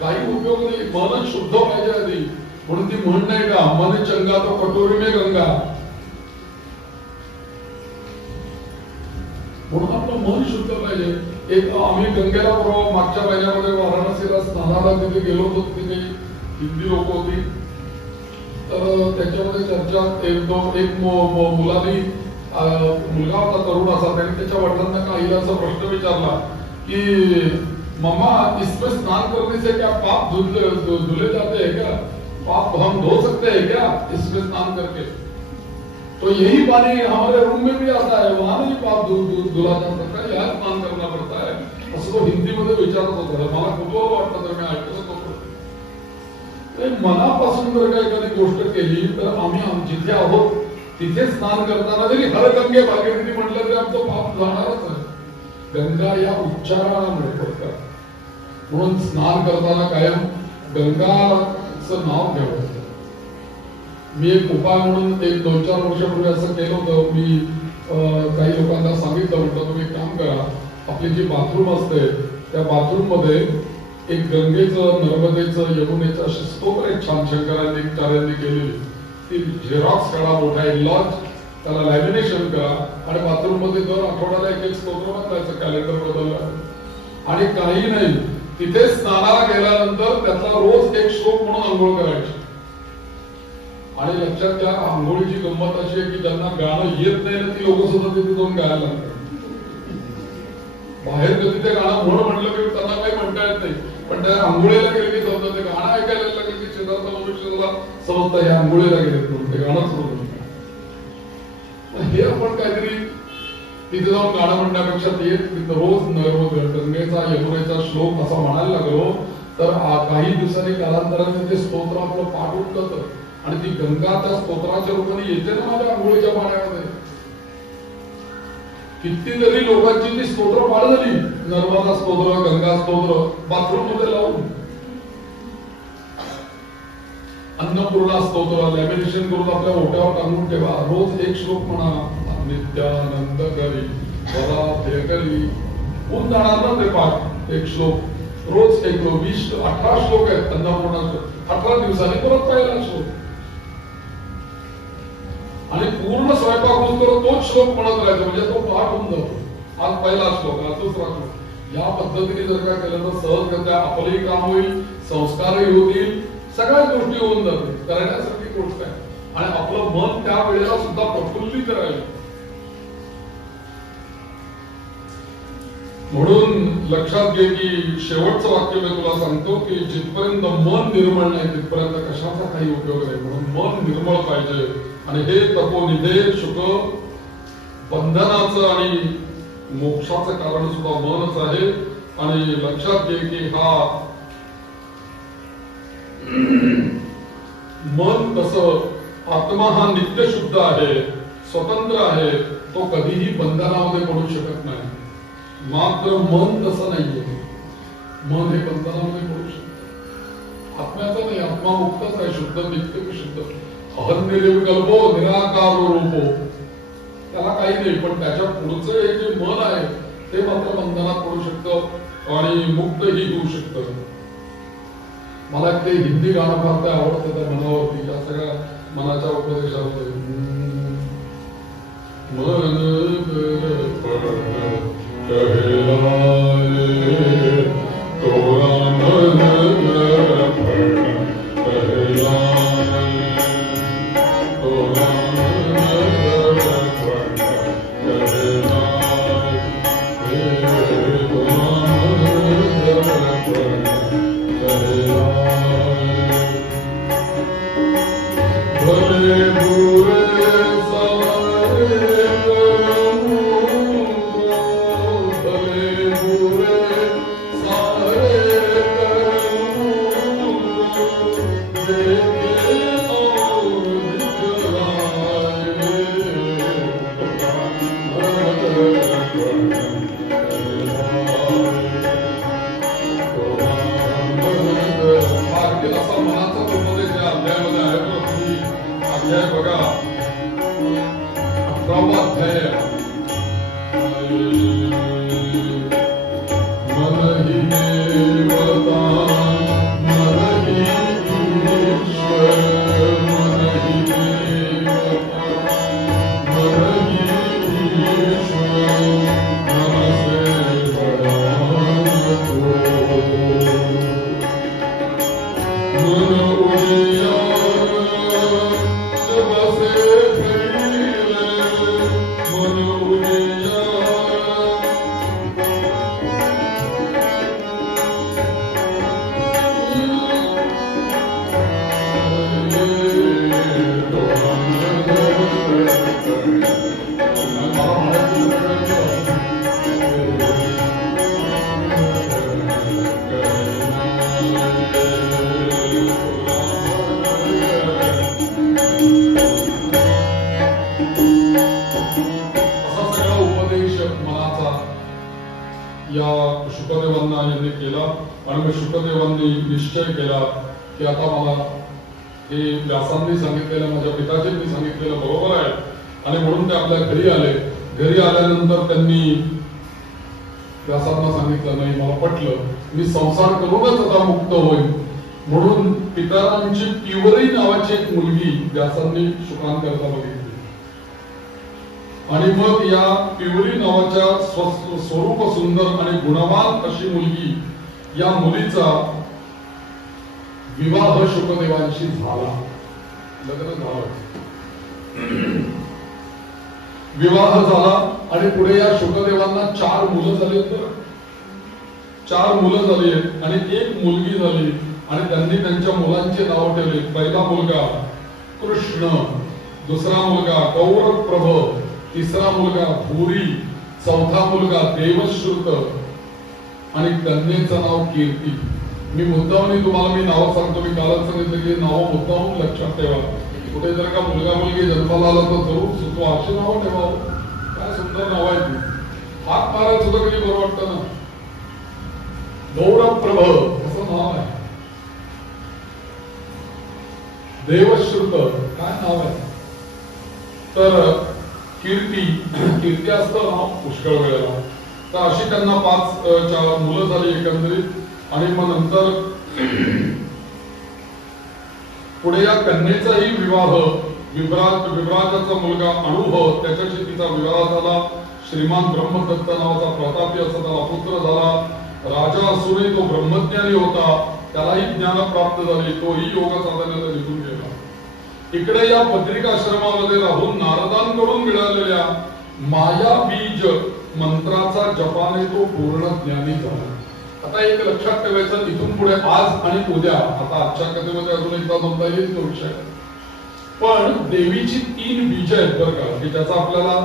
काही उपयोग नाही. मनच शुद्ध पाहिजे आधी. म्हणून ती म्हण नाही का, मन चंगा तो कटोरी में गंगा. म्हणून आपलं मन शुद्ध पाहिजे. एक आम्ही गंगेला बरोबर मागच्या महिन्यामध्ये वाराणसीला स्नानाला तिथे गेलो होतो. तिथे हिंदी लोक होती. तर त्याच्यामध्ये चर्चा एक मुलाने मुलगा होता तरुण असा, त्याने त्याच्या वडिलांना काहीला असा प्रश्न विचारला की मम्मा इसमें स्नान करने से क्या पाप धुले जाते हैं क्या, पाप हम धो सकते हैं क्या इसमें स्नान करके? तो यही पानी हमारे रूम में भी आता है, वहां नहीं पाप धुला जा सकता, यहाँ स्नान करना पड़ता है. असं तो हिंदी मध्ये विचारत होता. मला कुतूहल वाटलं तर मी ऐकत होतो. मनापासून जर काही एखादी गोष्ट केली तर आम्ही जिथे आहोत तिथे स्नान करताना जरी हर गंगे भागीरथी म्हटलं तरी आमचं पाप जाणारच आहे. गंगा या उच्चारणामुळे पडतात. म्हणून स्नान करताना कायम गंगाचं नाव घ्यावं. मी एक उपाय म्हणून एक 2-4 वर्षापूर्वी असं केलं होतं. मी काही लोकांना सांगितलं, म्हटलं तुम्ही एक काम करा, आपली जी बाथरूम असते त्या बाथरूम मध्ये एक गंगेचं, नर्मदेचं, यमुनेचं असे स्तोत्र एक छान शंकरांनी चार्यांनी केलेली ती झेरॉक्स काढा, मोठा एक लॉन्च, त्याला लॅमिनेशन करा आणि बाथरूम मध्ये दर आठवड्याला एक स्तोत्र वाचायचं, कॅलेंडर बदललं. आणि काही नाही, तिथे स्नानाला गेल्यानंतर त्यातला रोज एक श्लोक म्हणून आंघोळ करायची. आणि लक्षात घ्या, आंघोळीची गंमत अशी आहे की ज्यांना गाणं येत नाही ना ती लोक सुद्धा तिथे जाऊन गायला लागतात. बाहेर कधी ते गाणं म्हणलं की त्यांना काही म्हणता येत नाही, पण त्या आंघोळीला गेले की समजा ते गाणं ऐकायला लागेल की शेजारचा मनुष्याला समजतं हे आंघोळीला गेलेत म्हणून ते गाणं सुरू होतं. हे आपण काहीतरी तिथे जाऊन गाणं म्हणण्यापेक्षा ते रोज गंगेचा, यमुनेचा श्लोक असा म्हणायला लागलो तर काही दिवसांनी कालांतराने ते स्तोत्र आपलं पाठ उठतं आणि ती गंगा त्या स्तोत्राच्या रूपाने येते ना माझ्या आंघोळीच्या पाण्यामध्ये. कितीतरी लोकांची ती स्तोत्र पाठ झाली, नर्मदा स्तोत्र, गंगा स्तोत्र बाथरूम मध्ये लावून. अन्नपूर्णा स्तोत्र लॅमिनेशन करून आपल्या ओट्यावर टांगून ठेवा. रोज एक श्लोक म्हणा, नित्यानंद करी वरा करी होऊन जाणार ना ते पाठ. एक श्लोक रोज, एक 18 श्लोक आहेत अन्नपूर्णाचे. 18 दिवसांनी परत पहिला श्लोक आणि पूर्ण स्वयंपाक होऊन तोच श्लोक म्हणत राहायचा, म्हणजे तो पाठ होऊन जातो. आज पहिला श्लोक, आज दुसरा श्लोक. या पद्धतीने जर काय केलं तर सहजगत्या आपलंही काम होईल, संस्कारही होतील, सगळ्या गोष्टी होऊन जातील. करण्यासारखी गोष्ट आहे आणि आपलं मन त्या वेळेला सुद्धा प्रफुल्लित राहील. म्हणून लक्षात घे की शेवटचं वाक्य मी तुला सांगतो की जिथपर्यंत मन निर्मळ नाही तिथपर्यंत कशाचा काही उपयोग नाही. म्हणून मन निर्मळ पाहिजे आणि हे तपोनिधे सुख बंधनाचं आणि मोक्षाचं कारण सुद्धा मनच आहे. आणि लक्षात घे की हा मन कसं आत्मा हा नित्य शुद्ध आहे, स्वतंत्र आहे, तो कधीही बंधनामध्ये पडू शकत नाही. मात्र मन तसं नाहीये. मन हे बंधनामध्ये पडू शकत. आत्म्याचा नाही, आत्मा मुक्तच आहे, शुद्ध नित्य शुद्ध. अहन्निर्विकल्पो निराकार रूपो, त्याला काही नाही. पण त्याच्या पुढचं हे जे मन आहे ते मात्र बंधनात पडू शकतं आणि मुक्तही होऊ शकतं. मला ते हिंदी गाणं फार ते आवडतं त्या मनावरती, या सगळ्या मनाच्या उपदेशावरती. मन कहलाए तोरा मन कहलाए तोरा निश्चय केला की आता मला हे व्यासांनी सांगितलेलं, माझ्या पिताजींनी सांगितलेलं बरोबर आहे. आणि म्हणून ते आपल्या घरी आले. घरी आल्यानंतर त्यांनी व्यासांना सांगितलं, नाही मला पटलं, मी संसार करूनच आता मुक्त होईल. म्हणून पितरांची पिवरी नावाची एक मुलगी व्यासांनी शुकांकरता बघितली. आणि मग या पिवरी नावाच्या स्वरूप सुंदर आणि गुणवान अशी मुलगी, या मुलीचा विवाह शुकदेवांशी झाला. लग्न झालं, विवाह झाला आणि पुढे या शुकदेवांना 4 मुलं झाली. 4 मुलं झाली आणि 1 मुलगी झाली. आणि त्यांनी त्यांच्या मुलांचे नाव ठेवले. पहिला मुलगा कृष्ण, दुसरा मुलगा गौरप्रभ, तिसरा मुलगा भूरी, चौथा मुलगा देवश्रुत आणि कन्येचं नाव कीर्ती. मी मुद्दामून तुम्हाला मी नाव सांगतो. मी कालच सांगितलं की नाव मुद्दामून लक्षात ठेवा. कुठे जर का मुलगा मुलगी जन्माला आला तर जरूर सुचवा, अशी नाव ठेवा. काय सुंदर नाव आहे ती. हात मारायला सुद्धा कधी बरं वाटतं ना. गौरप्रभ असं नाव आहे. देवश्रुत काय नाव आहे. तर कीर्ती असतं नाव पुष्कळ वेळेला. तर अशी त्यांना 5 मुलं झाली एकंदरीत. आणि मग नंतर पुढे या कन्येचाही विवाह, विभ्राजाचा मुलगा अनुभव, त्याच्याशी तिचा विवाह झाला. श्रीमान ब्रह्मदत्त नावाचा प्रतापी असा त्याला पुत्र झाला. राजा असूनही तो ब्रह्मज्ञानी होता, त्यालाही ज्ञान प्राप्त झाले, तोही योग साधनेला निघून गेला. इकडे या बद्रिकाश्रमामध्ये राहून नारदांकडून मिळालेल्या माया बीज मंत्राचा जपाने तो पूर्ण ज्ञानी झाला. आता एक लक्षात ठेवायचं, इथून पुढे आज आणि उद्या, आता आजच्या कथेमध्ये अजून एकदा म्हणता येईल तो विषय, पण देवीची 3 बीज आहेत बरं का, की ज्याचा आपल्याला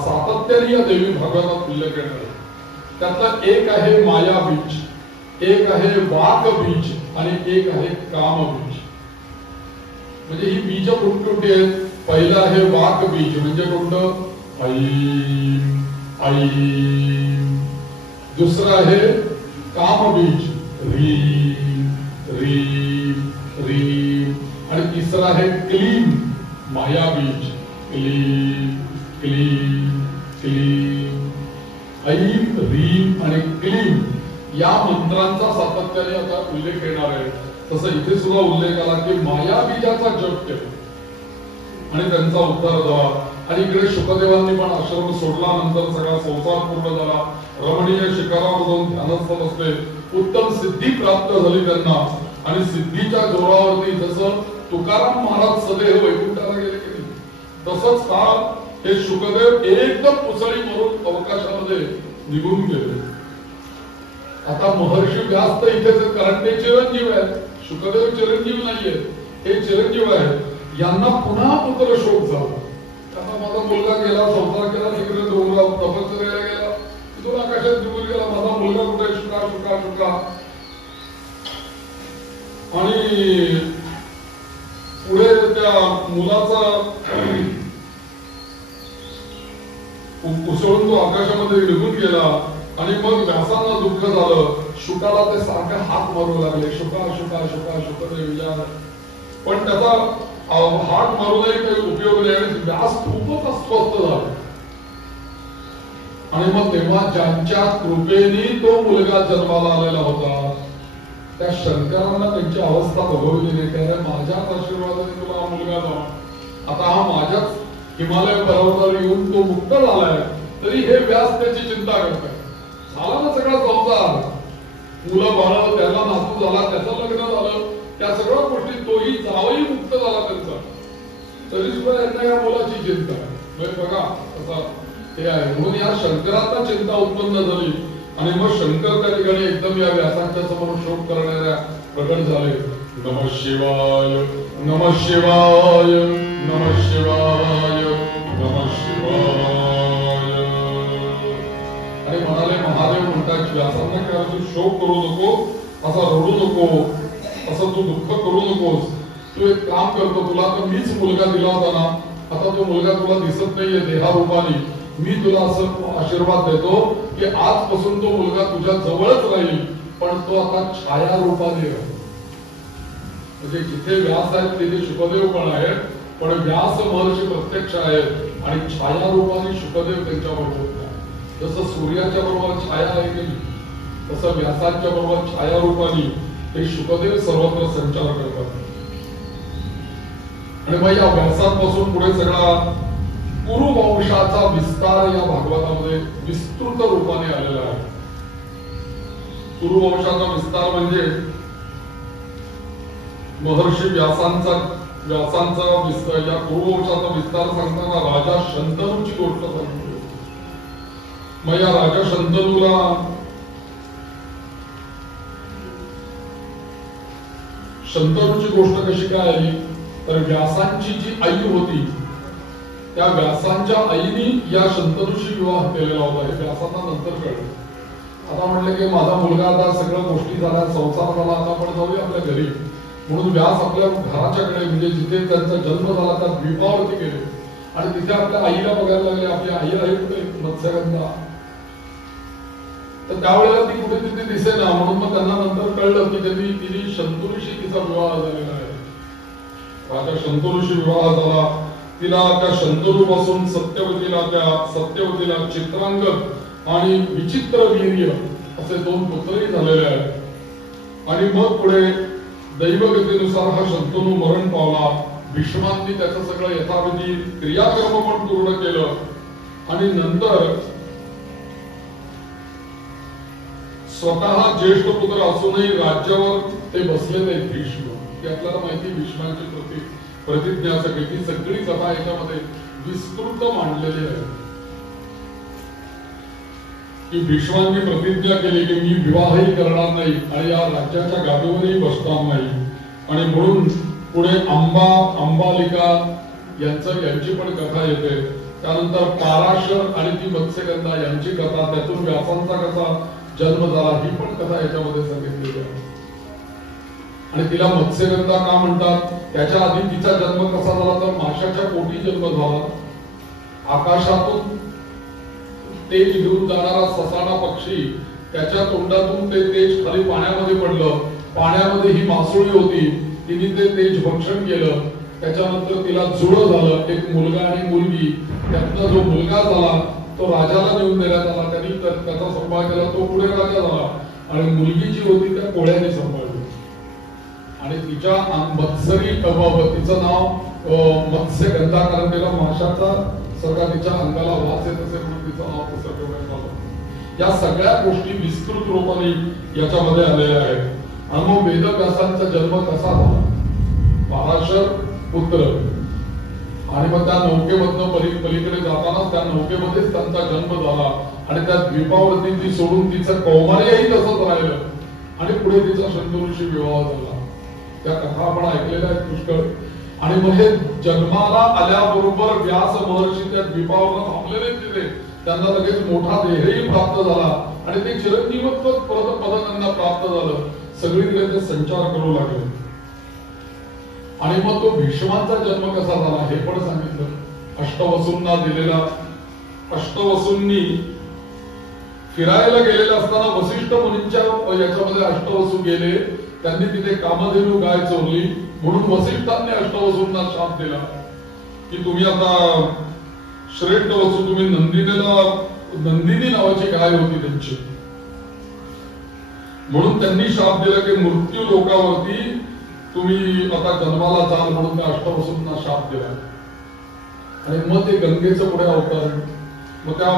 सातत्याने या देवी भागवतात उल्लेख येणार. त्यातला एक आहे माया बीज, एक आहे वाक बीज आणि एक आहे काम बीज. म्हणजे ही बीज कोणकोणती आहेत? पहिलं आहे वाक बीज, म्हणजे कोणतं? ऐं ऐं. दुसरं आहे काम बीज, ह्रीं ह्रीं ह्रीं. आणि तिसरं आहे क्लीं, माया बीज, क्लीं क्लीं क्लीं. ऐं ह्रीं आणि क्लीं या मंत्रांचा सातत्याने आता उल्लेख येणार आहे. तसं इथे सुद्धा उल्लेख आला की माया बीजाचा जप केला आणि त्यांचा उद्धार झाला. आणि इकडे शुकदेवांनी पण आश्रम सोडला, नंतर सगळा संसार पूर्ण झाला. रमणीय शिखरावर जाऊन ध्यानस्थ बसले, उत्तम सिद्धी प्राप्त झाली त्यांना. आणि सिद्धीच्या जोरावरती जसं तुकाराम महाराज सदैव वैकुंठाला गेले की नाही, तसंच हे शुकदेव एकदम उसळी मारून अवकाशामध्ये निघून गेले. आता महर्षी व्यास तर इथेच, कारण ते चिरंजीव आहेत. शुकदेव चिरंजीव नाहीये, हे चिरंजीव आहेत. यांना पुन्हा पुत्र शोक झाला. आता माझा मुलगा गेला, संसार केला, तिकडे डोंगरात तपश्चर्याला गेला, तिथून आकाशात निघून गेला, माझा मुलगा कुठे? शुका शुका शुका. आणि पुढे त्या मुलाचा उसळून तो आकाशामध्ये निघून गेला. आणि मग व्यासांना दुःख झालं. शुकाला ते सारखे हात मारू लागले, शुका शुका शुका शुकदेव विचार. पण त्याचा हात मारूनही काही उपयोग नाही. आणि व्यास खूपच अस्वस्थ झाला. आणि मग तेव्हा ज्यांच्या कृपेने तो मुलगा जन्माला आलेला होता, त्या शंकरांना त्यांची अवस्था बघवली नाही. त्याने माझ्याच आशीर्वादाने तुला हा मुलगा झाला. आता हा माझ्याच हिमालय पर्वतावर येऊन तो मुक्त झालाय, तरी हे व्यास त्याची चिंता करतात. झाला ना सगळा संसार, मुलं बाळ, त्याला नातू झाला, त्याचं लग्न झालं, त्या सगळ्या गोष्टी, तोही जावही मुक्त झाला त्यांचा, तरी सुद्धा यांना या मुलाची चिंता आहे. बघा कसा हे आहे. म्हणून या शंकरांना चिंता उत्पन्न झाली. आणि मग शंकर त्या ठिकाणी एकदम या व्यासांच्या समोर शोक करणाऱ्या प्रकट झाले. नमः शिवाय नमः शिवाय नमः शिवाय नमः शिवाय. आणि म्हणाले, महादेव म्हणतात व्यासांना काय, तू शोक करू नको, असा रडू नको, असं तू दुःख करू नकोस. तू एक काम करतो, तुला तर मीच मुलगा दिला होता ना, आता तो मुलगा तुला दिसत नाहीये देहारूपाने, मी तुला असं आशीर्वाद देतो की आजपासून तो मुलगा तुझ्या जवळच राहील, पण तो आता छाया रूपाने राहील. म्हणजे जिथे व्यास आहेत तिथे शुकदेव पण आहेत, पण व्यास महर्षी प्रत्यक्ष आहेत आणि छाया रूपाने शुकदेव त्यांच्याबरोबर होता. जसं सूर्याच्या बरोबर छाया आहे की नाही, तसं व्यासाच्या बरोबर छाया रूपाने हे शुकदेव सर्वत्र संचार करतात. आणि मग या व्यासांपासून पुढे सगळा कुरुवंशाचा विस्तार या भागवतामध्ये विस्तृत रूपाने आलेला आहे. कुरुवंशाचा विस्तार म्हणजे महर्षी व्यासांचा विस्तार, या कुरुवंशाचा विस्तार सांगताना राजा शंतनूची गोष्ट सांगितली. मग या राजा शंतनूला शंतनूची गोष्ट कशी काय आली, तर व्यासांची जी आई होती त्या व्यासांच्या आईने या शंतनूशी विवाह केलेला होता. हे व्यासांना नंतर कळलं. आता म्हणलं की माझा मुलगा आता सगळ्या गोष्टी झाल्या, संसार झाला, आता आपण जाऊया आपल्या घरी. म्हणून व्यास आपल्या घराच्याकडे, म्हणजे जिथे त्यांचा जन्म झाला त्या द्वीपावरती गेले आणि तिथे आपल्या आईला बघायला लागले. आपली आई आहे कुठे? मत्स्यगंधा. तर त्यावेळेला ती कुठे तिथे दिसेना. म्हणून मग त्यांना नंतर कळलं की तिने शंतनूशी तिचा विवाह झालेला आहे. राजा शंतनूशी विवाह झाला. तिला त्या शंतनूपासून सत्यवतीला चित्रांगद आणि विचित्र वीर्य असे 2 पुत्रही झालेले आहेत. आणि मग पुढे दैवगतीनुसार हा शंतनू मरण पावला. भीष्मांनी त्याचं सगळं यथाविधी क्रियाकर्म पण पूर्ण केलं आणि नंतर स्वतः ज्येष्ठ पुत्र असूनही राज्यावर ते बसले नाहीत भीष्म. की आपल्याला माहिती भीष्मांची प्रतिज्ञा सगळी ती सगळी कथा याच्यामध्ये विस्तृत मांडलेली आहे की भीष्मांनी प्रतिज्ञा केली की मी विवाहही करणार नाही आणि या राज्याच्या गादीवरही बसणार नाही. आणि म्हणून पुढे अंबालिका यांची पण कथा येते. त्यानंतर पाराशर आणि ती मत्स्यगंधा यांची कथा, त्यातून व्यासांचा कसा जन्म झाला ही पण कथा याच्यामध्ये सांगितलेली आहे. आणि तिला मत्स्यगंधा का म्हणतात, त्याच्या आधी तिचा जन्म कसा झाला तर माशाच्या पोटी जन्म झाला. आकाशातून तेज घेऊन जाणारा ससाना पक्षी, त्याच्या तोंडातून ते तेज खाली पाण्यामध्ये पडलं. पाण्यामध्ये ही मासोळी होती, तिने ते तेज भक्षण केलं. त्याच्यानंतर तिला जुळं झालं, एक मुलगा आणि मुलगी. त्यातला जो मुलगा झाला तो राजाला नेऊन देण्यात आला. त्यांनी त्याचा सांभाळ केला, तो पुढे राजा झाला. आणि मुलगी जी होती त्या कोळ्याने सांभाळली. आणि तिच्या मत्सरी तिचं नाव मत्स्यगंधा, कारण तिला माशाचा सगळा तिच्या अंगाला वास येत असे म्हणून तिचं नाव तसं ठेवण्यात आलं. या सगळ्या गोष्टी विस्तृत रूपाने याच्यामध्ये आलेल्या आहेत. आणि मग वेदव्यासांचा जन्म कसा झाला, पराशर पुत्र. आणि मग त्या नौकेमधनं पलीकडे जाताना त्या नौकेमध्येच त्यांचा जन्म झाला. आणि त्या द्वीपावरती ती सोडून तिचं कौमार्यही तसंच राहिलं. आणि पुढे तिचा शंतनूशी विवाह झाला. त्या कथा आपण ऐकलेल्या आहेत पुष्कळ. आणि मग हे जन्माला आल्याबरोबर व्यास महर्षी त्या द्वीपावर थांबलेले तिथे, त्यांना लगेच मोठा देहही प्राप्त झाला. आणि ते चिरंजीवत्व पद त्यांना प्राप्त झालं. सगळीकडे ते संचार करू लागले. आणि मग तो भीष्मांचा जन्म कसा झाला हे पण सांगितलं. अष्टवसूंना दिलेला, अष्टवसूंनी फिरायला गेलेले असताना वसिष्ठ मुनींच्या याच्यामध्ये अष्टवसू गेले. त्यांनी तिथे कामधेनू गाय चोरली. म्हणून वसिष्ठांनी अष्टवसूंना शाप दिला की तुम्ही आता श्रेष्ठ वसू, तुम्ही नंदिनी नावाची गाय होती त्यांची, म्हणून त्यांनी शाप दिला की मृत्यू लोकावरती तुम्ही आता जन्माला जाल, म्हणून त्या अष्टवसूंना शाप दिला. आणि मग ते गंगेचं पुढे अवतरण. मग त्या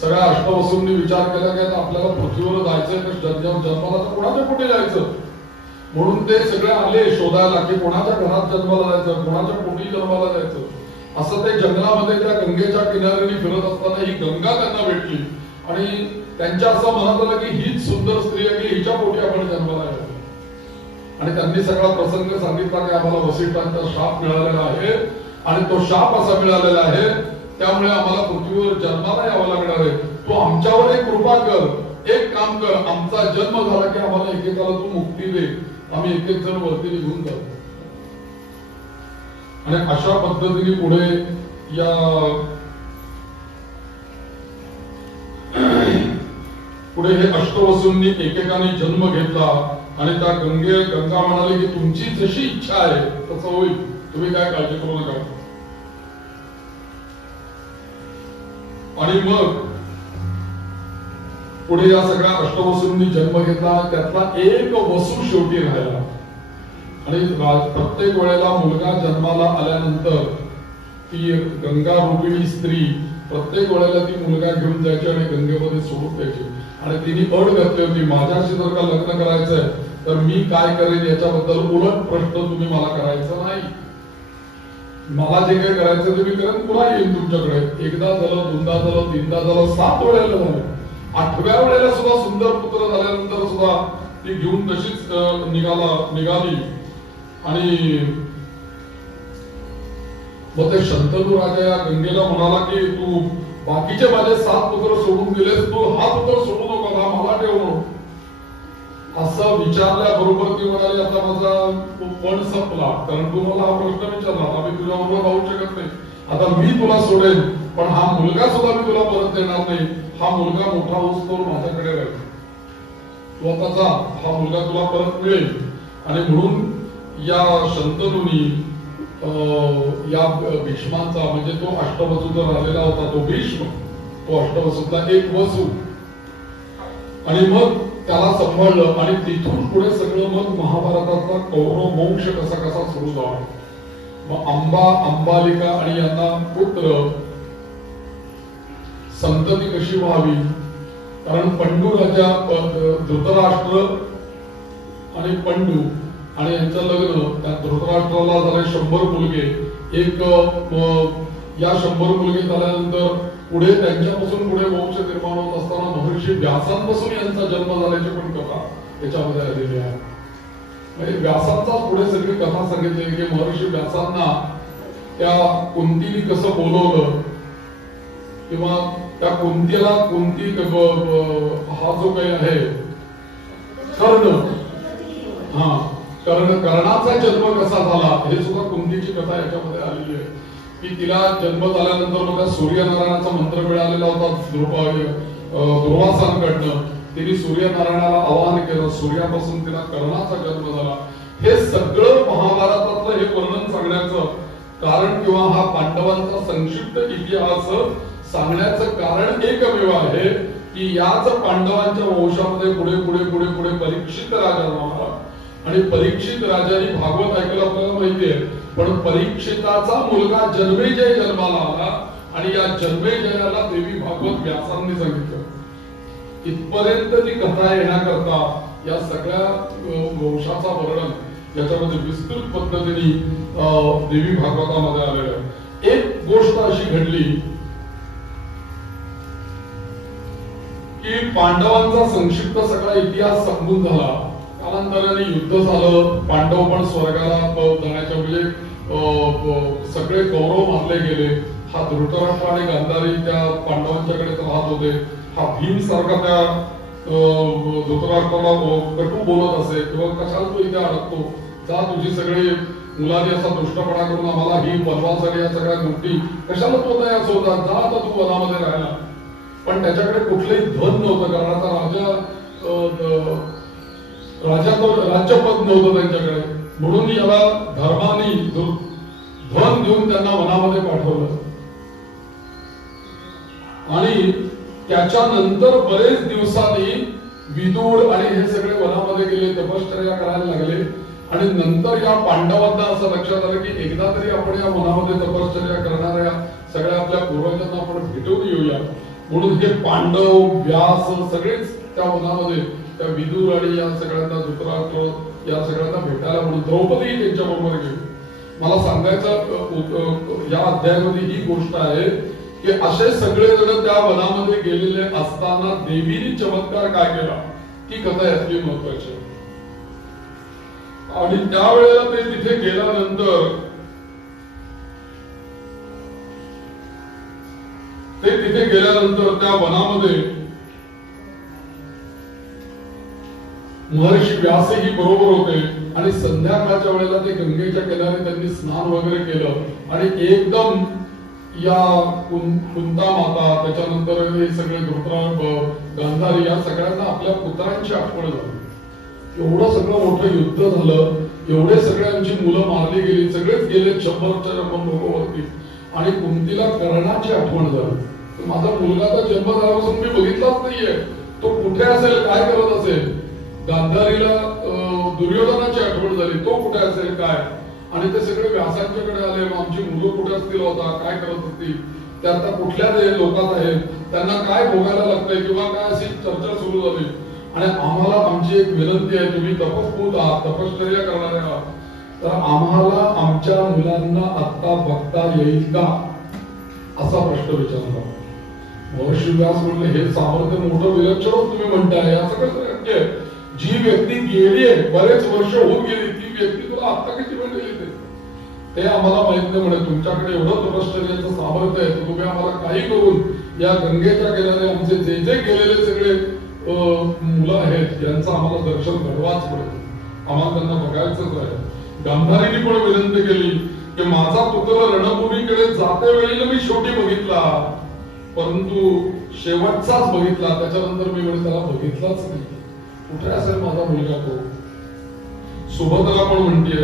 सगळ्या अष्टवसूंनी विचार केला की आपल्याला पृथ्वीवर जायचंय तर जन्माला तर कोणाच्या कुठे जायचं. म्हणून ते सगळे आले शोधायला की कोणाच्या घरात जन्माला जायचं, कोणाच्या पोटी जन्माला जायचं. असं ते जंगलामध्ये त्या गंगेच्या किनाऱ्याने फिरत असताना ही गंगा त्यांना भेटली. आणि त्यांच्या असं मनात आलं की हीच सुंदर स्त्री आहे की हिच्या पोटी आपण जन्माला यायचं. आणि त्यांनी सगळा प्रसंग सांगितला की आम्हाला वसिष्ठांचा शाप मिळालेला आहे आणि तो शाप असा मिळालेला आहे त्यामुळे आम्हाला पृथ्वीवर जन्माला यावं लागणार आहे. तू आमच्यावर एक कृपा कर, एक काम कर, आमचा जन्म झाला की आम्हाला एकेकाला तू मुक्ती दे, आम्ही एक एक जण वरती निघून जाऊ. आणि अशा पद्धतीने पुढे या हे अष्टवसूंनी एकेकाने जन्म घेतला. आणि त्या गंगा म्हणाली की तुमची जशी इच्छा आहे तसं होईल, तुम्ही काय काळजी करू नका. आणि मग पुढे या सगळ्या अष्टवसूंनी जन्म घेतला. त्यातला एक वसू शेवटी राहिला. आणि प्रत्येक वेळेला मुलगा जन्माला आल्यानंतर ती गंगा रूपिणी स्त्री प्रत्येक वेळेला ती मुलगा घेऊन जायची आणि गंगेमध्ये सोडून द्यायची. आणि तिने अट घातली होती, माझ्याशी जर का लग्न करायचंय तर मी काय करेन याच्याबद्दल उलट प्रश्न तुम्ही मला करायचा नाही. मला जे काही करायचं ते मी करेन, पुन्हा येईन तुमच्याकडे. एकदा झालं, दोनदा झालं, तीनदा झालं, 7 वेळेला झालं. 8व्या वेळेला सुद्धा सुंदर पुत्र झाल्यानंतर सुद्धा ती घेऊन तशीच निघाली. आणि मग ते शंतनू राजा या गंगेला म्हणाला की तू बाकीचे माझे 7 पुत्र सोडून दिलेस, तू हा पुत्र सोडू नको, हा मला ठेव म्हणून. असं विचारल्याबरोबर ती म्हणाली आता माझा पण संपला, कारण तू मला हा प्रश्न विचारला, आता मी तुझ्याबरोबर राहू शकत नाही. आता मी तुला सोडेन पण हा मुलगा सुद्धा मी तुला परत देणार नाही. हा मुलगा मोठा होऊस्तोवर माझ्याकडे राहील, तू आता जा, हा मुलगा तुला परत मिळेल. आणि म्हणून या शंतनूनी या भीष्मांचा म्हणजे तो अष्टवसूचा राहिलेला होता तो भीष्म, तो अष्टवसूतला एक वसू, आणि मग त्याला सांभाळलं. आणि तिथून पुढे सगळं मग महाभारताचा कौरव वंश कसा सुरू झाला. मग अंबालिका आणि यांना पुत्र संतती कशी व्हावी, कारण पंडू राजा धृतराष्ट्र आणि पंडू आणि यांचं लग्न, त्या धृतराष्ट्राला झाले 100 मुलगे. एक या 100 मुलगे झाल्यानंतर पुढे त्यांच्यापासून पुढे वंश निर्माण होत असताना महर्षी व्यासांपासून यांचा जन्म झाल्याची पण कथा त्याच्यामध्ये आलेली आहे. म्हणजे व्यासांचा पुढे सगळी कथा सांगितली की महर्षी व्यासांना त्या कुंतीने कसं बोलवलं, किंवा त्या कुंतीला कुंती हा जो काही आहे कर्ण, कर्णाचा जन्म कसा झाला हे सुद्धा कुंतीची कथा याच्यामध्ये आलेली आहे. की तिला जन्म झाल्यानंतर मग सूर्यनारायणाचा मंत्र मिळालेला होता दुर्वासांकडनं. तिने सूर्यनारायणाला आवाहन केलं, सूर्यापासून तिला कर्णाचा जन्म झाला. हे सगळं महाभारतातलं हे वर्णन सांगण्याचं कारण किंवा हा पांडवांचा संक्षिप्त इतिहास सांगण्याचं कारण एकमेव आहे की याच पांडवांच्या वंशामध्ये पुढे पुढे पुढे पुढे परीक्षित राजा झाला. आणि परीक्षित राजाने भागवत ऐकायला आपल्याला माहिती आहे, पण परीक्षिताचा मुलगा जन्मेजय जन्माला आला आणि या जन्मेजयाला देवी भागवत व्यासांनी सांगितलं. इथपर्यंत ती कथा येण्याकरता या सगळ्या वंशाचा वर्णन याच्यामध्ये विस्तृत पद्धतीने देवी भागवतामध्ये आलेलं आहे. एक गोष्ट अशी घडली की पांडवांचा संक्षिप्त सगळा इतिहास संपून झाला. कालांतराने युद्ध झालं, पांडव पण स्वर्गाला जाण्याच्या म्हणजे सगळे कौरव मारले गेले. हा धृतराष्ट्र आणि गांधारी त्या पांडवांच्याकडे राहत होते. हा भीम सारखा त्या धृतराष्ट्राला कटू बोलत असे किंवा कशाला तू इथे अडकतो, जा तुझी सगळे मुलांनी असा दुष्टपणा करून आम्हाला ही वनवास आणि या सगळ्या गोष्टी कशाला तू आता याच होता, जा आता तू वनामध्ये राहिला. पण त्याच्याकडे कुठलंही धन नव्हतं, कारण आता राज्यपद नव्हतं त्यांच्याकडे, म्हणून याला धर्माने धन देऊन त्यांना वनामध्ये पाठवलं. आणि त्याच्यानंतर बरेच दिवसांनी विदुर आणि हे सगळे वनामध्ये गेले, तपश्चर्या करायला लागले. आणि नंतर या पांडवांना असं लक्षात आलं की एकदा तरी आपण या वनामध्ये तपश्चर्या करणाऱ्या सगळ्या आपल्या पूर्वजांना आपण भेटून येऊया. म्हणून हे पांडव, व्यास सगळेच त्या वनामध्ये त्या विदुर आणि या सगळ्यांना धृतराष्ट्र या सगळ्यांना भेटायला, म्हणून द्रौपदी त्यांच्या बरोबर गेली. मला सांगायचं या अध्यायामध्ये ही गोष्ट आहे की असे सगळेजण त्या वनामध्ये गेलेले असताना देवीने चमत्कार काय केला ती कथा यातली महत्वाची आहे. आणि त्यावेळेला ते तिथे गेल्यानंतर त्या वनामध्ये महर्षी व्यासही बरोबर होते. आणि संध्याकाळच्या वेळेला ते गंगेच्या किनारी त्यांनी स्नान वगैरे केलं आणि एकदम या कुंता माता, त्याच्यानंतर हे सगळे गांधारी या सगळ्यांना आपल्या पुत्रांची आठवण झाली. एवढं सगळं मोठं युद्ध झालं, एवढे सगळ्यांची मुलं मारली गेली, सगळेच गेले 100च्या लोकांवरती. आणि कुंतीला कर्णाची आठवण झाली. माझा मुलगा तर जन्म झाल्यापासून मी बघितलाच नाहीये, तो कुठे असेल, काय करत असेल. गांधारीला दुर्योधनाची आठवण झाली, तो कुठे असेल काय. आणि ते सगळे व्यासांच्याकडे आले, आमची मुलं कुठे असतील होता, काय करत असतील, ते आता कुठल्या लोकात आहेत, त्यांना काय भोगायला लागतंय किंवा काय अशी चर्चा सुरू झाली. आणि आम्हाला आमची एक विनंती आहे, तुम्ही तपस्पूत आहात, तपश्चर्या करणारे आहात, तर आम्हाला आमच्या मुलांना आता बघता येईल का असा प्रश्न विचारला. महर्षी व्यास म्हणले, हे सामर्थ्य मोठं विलक्षणच तुम्ही म्हणताय, असं कसं शक्य आहे. जी व्यक्ती गेली आहे, बरेच वर्ष होऊन गेली, ती व्यक्ती तुला आता कशी म्हणलेली ते आम्हाला माहित नाही. म्हणे तुमच्याकडे एवढं तपश्चर्याचं सामर्थ्य आहे, तुम्ही आम्हाला काही करून या गंगेच्या किनारे आमचे जे जे गेलेले सगळे मुलं आहेत यांचं आम्हाला दर्शन घडवाच पडतं, आम्हाला त्यांना बघायचंच आहे. गांधारीने पण विनंती केली की माझा पुत्र रणभूमीकडे जाते वेळेला मी शेवटी बघितला, परंतु शेवटचाच बघितला, त्याच्यानंतर मी म्हणजे त्याला बघितलाच नाही. कुठे असेल माझा मुलगा तो. सुभद्रा पण म्हणतेय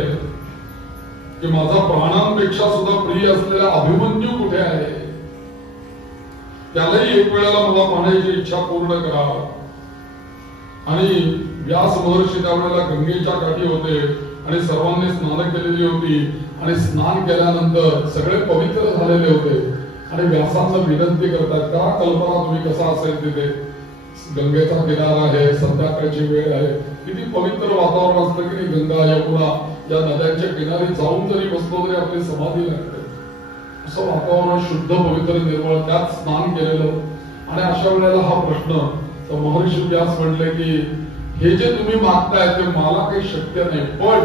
की माझा प्राणांपेक्षा सुद्धा प्रिय असलेला अभिमन्यू कुठे आहे, त्यालाही एक वेळेला मला पाहण्याची इच्छा पूर्ण करा. आणि व्यास महर्षी त्यावेळेला गंगेच्या काठी होते आणि सर्वांनी स्नान केलेली होती. आणि स्नान केल्यानंतर सगळे पवित्र झालेले होते. आणि व्यासांना विनंती करतात का कल्पना तुम्ही कसा असेल तिथे गंगेचा किनारा आहे, संध्याकाळची वेळ आहे, किती पवित्र वातावरण असतं की गंगा यमुना या नद्यांच्या किनारी जाऊन जरी बसलो तरी आपली समाधी लागते. असं वातावरण शुद्ध पवित्र निर्मळ त्यात स्नान केलेलं. आणि अशा वेळेला हा प्रश्न तर महर्षी व्यास म्हणले की हे जे तुम्ही मागताय ते मला काही शक्य नाही, पण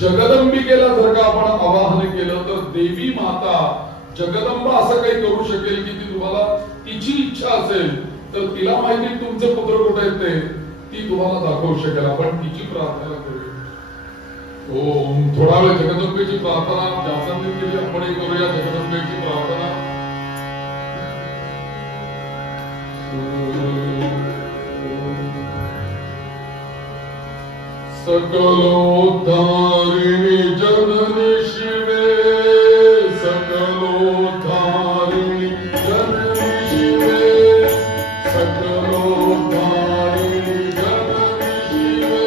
जगदंबिकेला जर का आपण आवाहन केलं तर देवी माता जगदंबा असं काही करू शकेल की ती तुम्हाला तिची इच्छा असेल तर तिला माहिती तुमचे पुत्र कुठे आहेत ते ती तुम्हाला दाखवू शकेल. आपण तिची प्रार्थना करूया. ओम थोडा वेळ जगदंबेची प्रार्थना व्यासांनी केली, आपणही करूया जगदंबेची प्रार्थना. सकलोद्धारिणी जननी शिवे, सकलोद्धारिणी जननी शिवे, सकलोद्धारिणी जननी शिवे.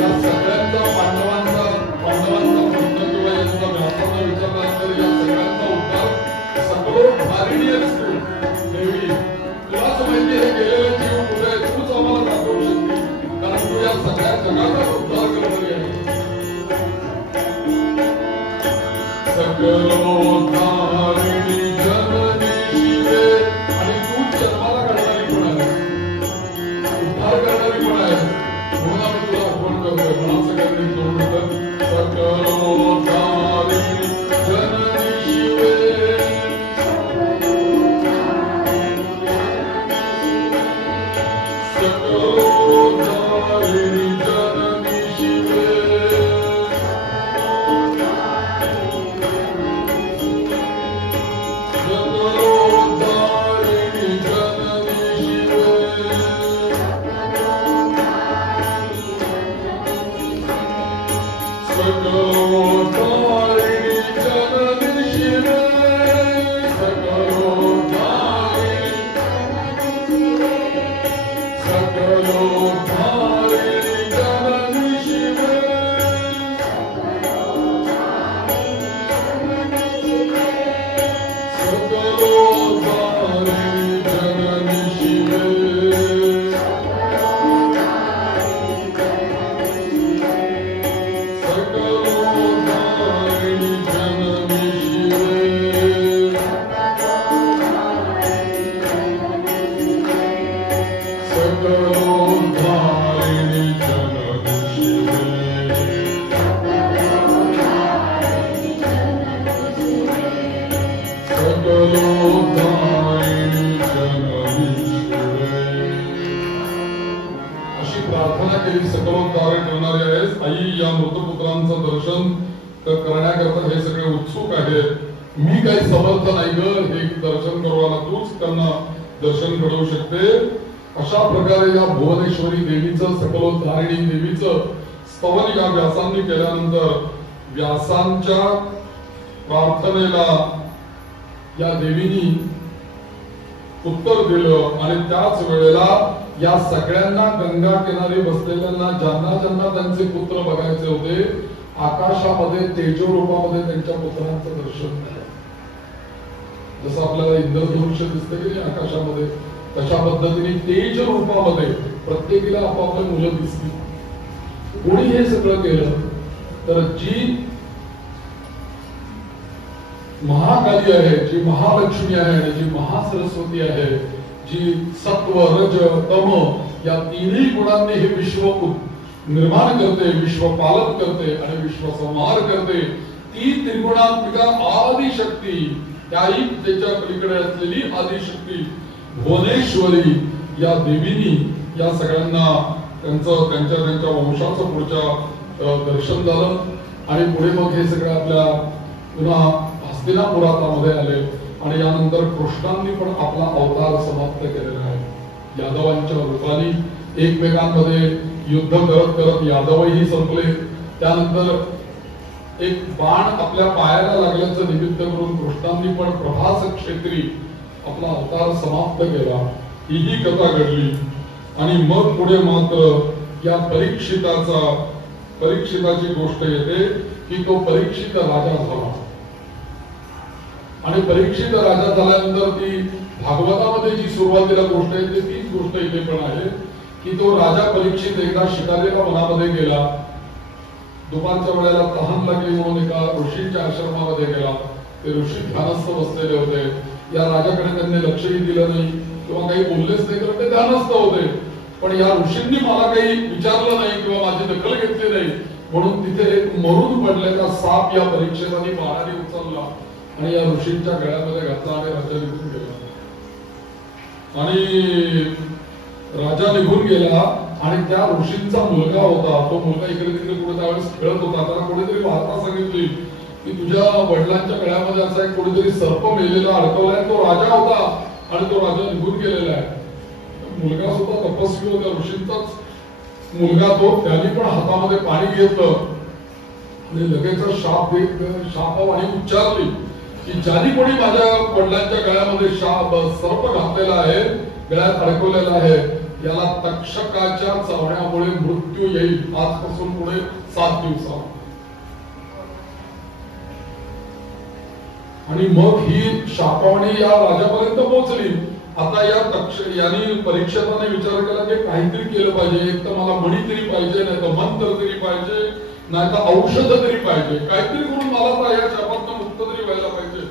या सगळ्यांचा पांडवांचा प्रश्न किंवा यांचा व्यासांना विचारल्यानंतर या सगळ्यांचा उत्तर सकलोद्धारिणी असतो. देवी तुलाच माहिती आहे गेलेले जीव कुठे आहे, तूच आम्हाला दाखवू शकते, कारण तू या सगळ्या जगाचा उद्धार करणारी आहे. सकलोद्धारिणी जननी शिवे, आणि तूच जन्माला काढणारी पण आहे, उद्धार करणारी पण आहे, म्हणून आम्ही तुला आठवण करतोय. म्हणून सगळ्यांनी दोन मिनिटं सकलोद्धारिणी जननी शिवे, सकलोद्धारिणी जननी शिवे, सकलोद्धारिणी जननी शिवे, सकलोद्धारिणी जननी शिवे, सकलोद्धारिणी, सकलोद्धारिणी जननी शिवे, सकलोद्धारिणी जननी शिवे, सकलोद्धारिणी जननी शिवे, सकलोद्धारिणी जननी शिवे, सकलोद्धारिणी जननी शिवे. अशी प्रार्थना केली. सकलोद्धारण करणारी आहेस आई, या मृतपुत्रांचं दर्शन करण्याकरता हे सगळे उत्सुक आहेत. मी काही समर्थ नाही ग हे दर्शन करवायला, तूच त्यांना दर्शन घडवू शकते. अशा प्रकारे या भुवनेश्वरी देवीचं, सकलोद्धारिणी देवीचं स्तवन या व्यासांनी केल्यानंतर व्यासांच्या प्रार्थनेला या देवीनी उत्तर दिलं. आणि त्याच वेळेला या सगळ्यांना गंगा किनारी बसलेल्यांना ज्यांना ज्यांना त्यांचे पुत्र बघायचे होते आकाशामध्ये तेजो रूपामध्ये त्यांच्या पुत्रांचं दर्शन झालं. जसं आपल्याला इंद्रधनुष्य दिसतं की आकाशामध्ये, तशा पद्धतीने तेज रूपामध्ये प्रत्येकीला आपापल्या मुलं दिसली. कोणी हे सगळं केलं तर जी महाकाली आहे, जी महालक्ष्मी आहे आणि जी महासरस्वती आहे, जी सत्व रज तम या तीनही गुणांनी हे विश्व निर्माण करते, विश्व पालक करते आणि विश्व संहार करते, ती त्रिगुणात्मिका आदिशक्ती, त्याही त्याच्या पलीकडे असलेली आदिशक्ती भुवनेश्वरी या देवीनी या सगळ्यांना त्यांच्या वंशाचं पुढच्या दर्शन झालं. आणि पुढे मग हे सगळं आपल्या पुन्हा हस्तिनापुरामध्ये आले. आणि यानंतर कृष्णांनी पण आपला अवतार समाप्त केलेला आहे. यादवांच्या रूपाने एकमेकांमध्ये युद्ध करत करत यादवही संपले. त्यानंतर एक बाण आपल्या पायाला लागल्याचं निमित्त करून कृष्णांनी पण प्रभास क्षेत्री आपला अवतार समाप्त केला. ही कथा घडली. आणि मग पुढे मात्र या परीक्षिताचा परीक्षिताची गोष्ट येते की तो परीक्षित राजा झाला आणि परीक्षित राजा झाल्यानंतर ती भागवतामध्ये जी सुरुवातीला गोष्ट आहे ती तीच गोष्ट इथे पण आहे की तो राजा परीक्षित एकदा शिकारीला वनामध्ये गेला. दुपारच्या वेळेला तहान लागली म्हणून एका ऋषींच्या आश्रमामध्ये गेला. ते ऋषी ध्यानस्थ बसलेले होते. या राजाकडे त्यांनी लक्षही दिलं नाही किंवा काही बोललेच नाही तर ते ध्यानस्थ होते. पण या ऋषींनी मला काही विचारलं नाही किंवा माझी दखल घेतली नाही म्हणून तिथे एक मरून पडलेला साप या परीक्षेसाठी बाणाने उचलला आणि या ऋषींच्या गळ्यामध्ये घातला आणि राजा निघून गेला. आणि राजा निघून गेला आणि त्या ऋषींचा मुलगा होता. तो मुलगा इकडे तिकडे कुठे त्यावेळेस खेळत होता. त्याला कोणीतरी वार्ता सांगितली की तुझ्या वडिलांच्या गळ्यामध्ये असा एक कोणीतरी सर्प मेलेला अडकवलाय. तो राजा होता आणि तो राजा निघून गेलेला आहे. मुलगा सुद्धा तपस्वी होता. ऋषींचाच मुलगा तो. त्याने पण हातामध्ये पाणी घेतलं आणि लगेच शापवाणी उच्चारली की ज्याने कोणी माझ्या वडिलांच्या गळ्यामध्ये सर्प घातलेला आहे, गळ्यात अडकवलेला आहे, याला तक्षकाच्या चावण्यामुळे मृत्यू येईल आजपासून पुढे 7 दिवसात. आणि मग ही शापवाणी या राजापर्यंत पोहोचली. आता या यांनी परीक्षकाने विचार केला की काहीतरी केलं पाहिजे. एक तर मला मणी तरी पाहिजे, नाही तर मंत्र तरी पाहिजे, नाही तर औषध तरी पाहिजे. काहीतरी करून मला तर या शापातून मुक्त तरी व्हायला पाहिजे.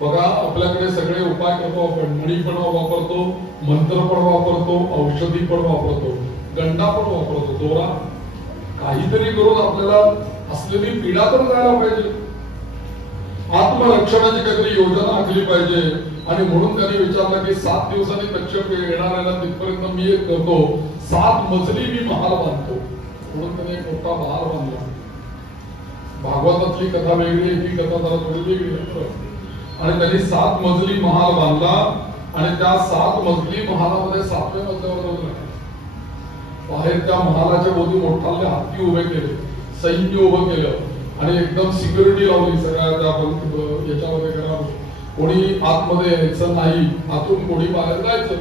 बघा आपल्याकडे सगळे उपाय करतो आपण. मणी पण वापरतो, मंत्र पण वापरतो, औषधी पण वापरतो, गंडा पण वापरतो, दोरा. काहीतरी करून आपल्याला असलेली पीडा तर जायला पाहिजे. आत्मरक्षणाची काहीतरी योजना आखली पाहिजे. आणि म्हणून त्यांनी विचारलं की 7 दिवसांनी तक्षक येणार आहे ना, तिथपर्यंत मी एक करतो 7 मजली मी महाल बांधतो. म्हणून त्याने एक मोठा महाल बांधला. भागवतातली कथा वेगळी, ही कथा जरा थोडी वेगळी आहे. आणि त्यांनी 7 मजली महाल बांधला आणि त्या 7 मजली महालामध्ये 7व्या मजल्यावर जाऊन बाहेर त्या महालाच्या भोवती मोठाले हत्ती उभे केले, सैन्य उभं केलं आणि एकदम सिक्युरिटी लावली सगळ्या त्या याच्यामध्ये. करा कोणी आतमध्ये यायचं नाही, आतून कोणी बाहेर जायचं.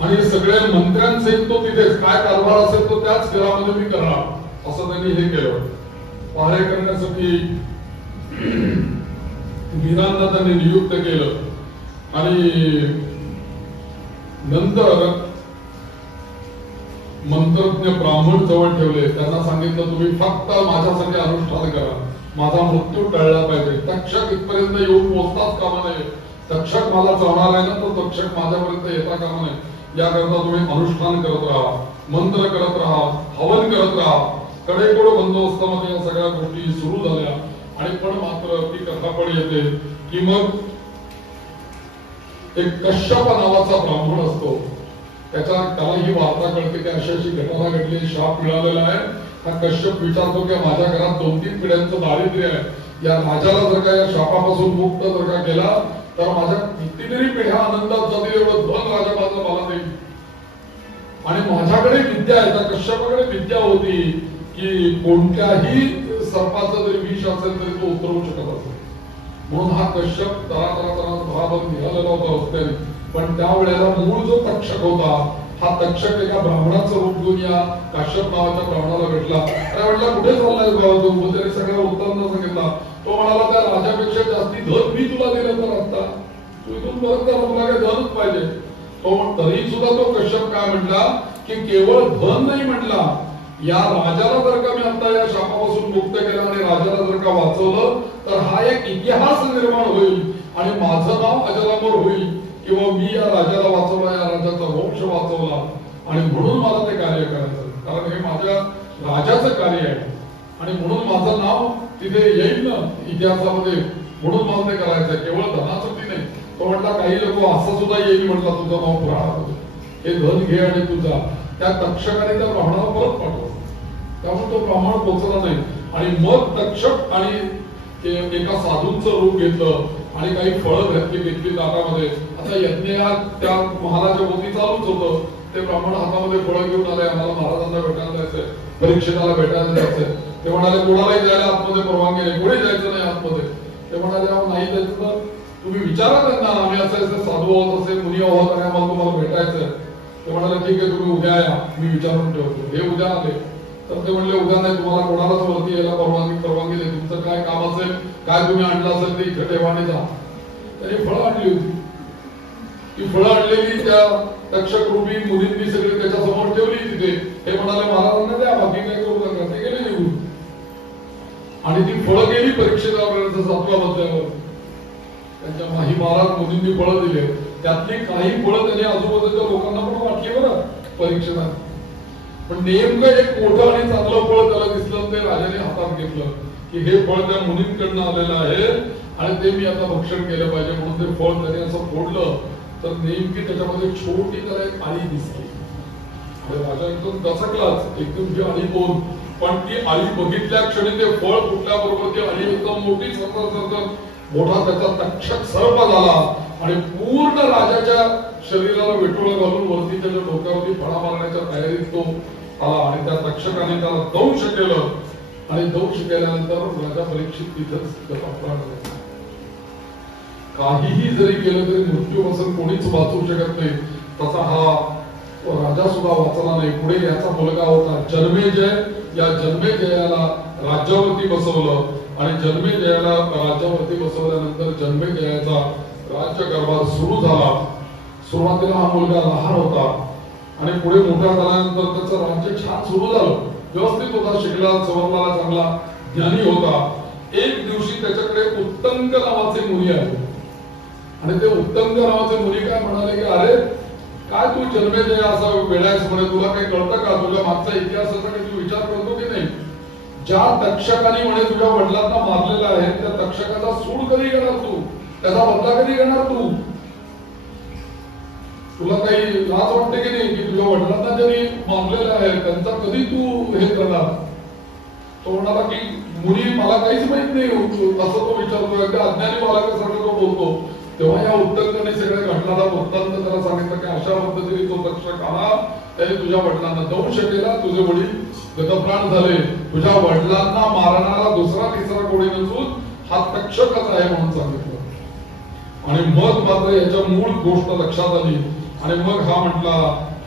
आणि सगळे मंत्र्यांसहित तो तिथेच काय कारभार असेल तो त्याच घरामध्ये मी करणार असं त्यांनी हे केलं. पहारे करण्यासाठी वीरांना त्यांनी नियुक्त केलं. आणि नंतर मंत्रज्ञ ब्राह्मण जवळ ठेवले. त्यांना सांगितलं तुम्ही फक्त माझ्यासाठी अनुष्ठान करा, माझा मृत्यू टळला पाहिजे. तक्षक इथपर्यंत येऊन पोहोचताच कामा नये. तक्षक मला चावणार आहे ना, तो तक्षक माझ्यापर्यंत येता कामा नये. याकरता तुम्ही अनुष्ठान करत राहा, मंत्र करत राहा, हवन करत राहा. कडेकोड बंदोबस्तामध्ये या सगळ्या गोष्टी सुरू झाल्या. आणि पण मात्र ती कथा पण येते की मग एक कश्यप नावाचा ब्राह्मण असतो. त्याला ही वार्ता कळते की अशी घटना घडली, शाप मिळालेला आहे. हा कश्यप विचारतो की माझ्या घरात 2-3 पिढ्यांचं दारिद्र्य आहे. या राजाला जर का या शापापासून मुक्त जर का केला तर माझ्या कितीतरी पिढ्या आनंदात जातील, एवढं धन राजा मला देईल. आणि माझ्याकडे विद्या आहे. त्या कश्यपाकडे विद्या होती की कोणत्याही सर्पाचं जरी विष असेल तरी तो उतरवू शकत असेल. म्हणून हा कश्यप बराबर निघालेला होता रस्त्याने. पण त्यावेळेला मूळ जो तक्षक होता हा तक्षक एका ब्राह्मणाचं रूप घेऊन या काश्यप नावाच्या ब्राह्मणाला भेटला. त्या वेळेला कुठे चाललाय बाबा तू? त्याने सगळ्या वृत्तांत सांगितला. तो म्हणाला त्या राजापेक्षा जास्ती धन मी तुला दिलं तर आता तू इथून परत कर, तुला काही धनच पाहिजे. तो तरी सुद्धा तो कश्यप काय म्हटला की केवळ धन नाही म्हटला, या राजाला जर का मी आता या शापापासून मुक्त केलं आणि राजाला जर का वाचवलं तर हा एक इतिहास निर्माण होईल आणि माझं नाव अजरामर होईल किंवा मी या राजाला वाचवला, या राजाचा वंश वाचवला. आणि म्हणून मला ते कार्य करायचं, कारण हे माझ्या राजाचं कार्य आहे आणि म्हणून माझं नाव तिथे येईल ना इतिहासामध्ये. म्हणून मला ते करायचं, केवळ धनासाठी नाही. तो म्हटला काही लोक असं सुद्धा येईल म्हटलं तुझं नाव पुराणामध्ये, हे धन घे आणि तुझा. त्या तक्षकाने त्या ब्राह्मणाला परत पाठवलं. त्यामुळे तो ब्राह्मण पोचला नाही. आणि मग तक्षक आणि एका साधूंचं रूप घेतलं आणि काही फळं घेतली दारामध्ये. आता यज्ञ त्या महालाच्या भोवती चालूच होतं. ते ब्राह्मण हातामध्ये फळं घेऊन आले, आम्हाला महाराजांना भेटायला जायचंय, परीक्षेला भेटायला जायचंय. ते म्हणाले कोणालाही जायला आतमध्ये परवानगी नाही, कोणी जायचं नाही आतमध्ये. ते म्हणाले नाही जायचं तर तुम्ही विचारा त्यांना, आम्ही असं साधू आहोत, असे मुनी आहोत आणि आम्हाला तुम्हाला भेटायचंय. ते म्हणाले ठीक आहे तुम्ही उद्या या, मी विचारून ठेवतो. हे उद्या आले तर ते म्हणले उद्या नाही, तुम्हाला कोणालाच वरती यायला परवानगी नाही, तुमचं काय काम असेल, काय तुम्ही आणलं असेल ते इथे ठेवा आणि जा. त्यांनी फळं आणली होती. ती फळं आणलेली त्या तक्षक रूपी मुलींनी सगळी त्याच्या समोर ठेवली तिथे. हे म्हणाले महाराजांना द्या, बाकी काय करू नका. ते गेले निघून आणि ती फळं गेली परीक्षेला 7व्या मजल्यावर. त्यांच्या माही महाराज मुलींनी फळं दिले. त्यातली काही फळं त्यांनी आजूबाजूच्या लोकांना पण वाटली बरं परीक्षेला. पण नेमकं एक मोठं आणि चांगलं फळ त्याला दिसलं, ते राजाने हातात घेतलं की हे फळ त्या मुलींकडनं आलेलं आहे आणि ते मी आता भक्षण केलं पाहिजे. म्हणून ते फळ त्याने असं फोडलं तर नेमकी त्याच्यामध्ये छोटी त्याला एक आळी दिसली. राजा एकदम दचकलाच, एकदम जी आळी कोण, पण ती आळी बघितल्या क्षणी ते फळ फुटल्याबरोबर ती आळी एकदम मोठी सरतर मोठा त्याचा तक्षक सर्प झाला आणि पूर्ण राजाच्या शरीराला वेटोळं घालून वरती त्याच्या डोक्यावरती फळा मारण्याच्या तयारीत तो आला आणि त्या तक्षकाने त्याला दंश केलं आणि दंश केल्यानंतर राजा परीक्षित तिथंच त्याचा प्राण गेला. काहीही जरी केलं तरी मृत्यूपासून कोणीच वाचू शकत नाही. तसा हा राजा सुद्धा वाचला नाही. पुढे याचा मुलगा होता जन्मेजय. या जन्मेजयाला राज्यावरती बसवलं आणि जन्मेजयाला राज्यावरती बसवल्यानंतर जन्मेजयाचा राज्यकारभार सुरू झाला. सुरुवातीला हा मुलगा लहान होता आणि पुढे मोठा झाल्यानंतर त्याचं राज्य छान सुरू झालं, व्यवस्थित होता, शिकला सवरला, चांगला ज्ञानी होता. एक दिवशी त्याच्याकडे उत्तंग नावाचे मुनी आले आणि ते उत्तंग नावाचे मुनी काय म्हणाले की अरे काय तू जन्मेजय असा वेळायस म्हणे, तुला काही कळतं का, तुझ्या मागचा इतिहासाचा काही तू विचार करतो की नाही? ज्या तक्षकाने म्हणे तुझ्या वडिलांना मारलेला आहे त्या तक्षकाचा सूड कधी घेणार तू, त्याचा बदला कधी घेणार तू? तुला काही लाज वाटते की नाही की तुझ्या वडिलांना ज्यांनी मारलेलं आहे त्यांचा कधी तू हे करणार? तो म्हणाला की मुनी मला काहीच माहित नाही असं तो विचारतो, एकदा अज्ञानी मला कसं तो बोलतो. तेव्हा या उत्तंगाने सगळ्या घटनाला वृत्तांत त्याला सांगितलं की अशा पद्धतीने तो तक्षक आला, त्याने तुझ्या वडिलांना दंश केला, तुझे वडील गतप्राण झाले. तुझ्या वडिलांना मारणारा दुसरा तिसरा कोणी नसून हा तक्षकच आहे म्हणून सांगितलं. आणि मग मात्र याच्या मूळ गोष्ट लक्षात आली आणि मग हा म्हटला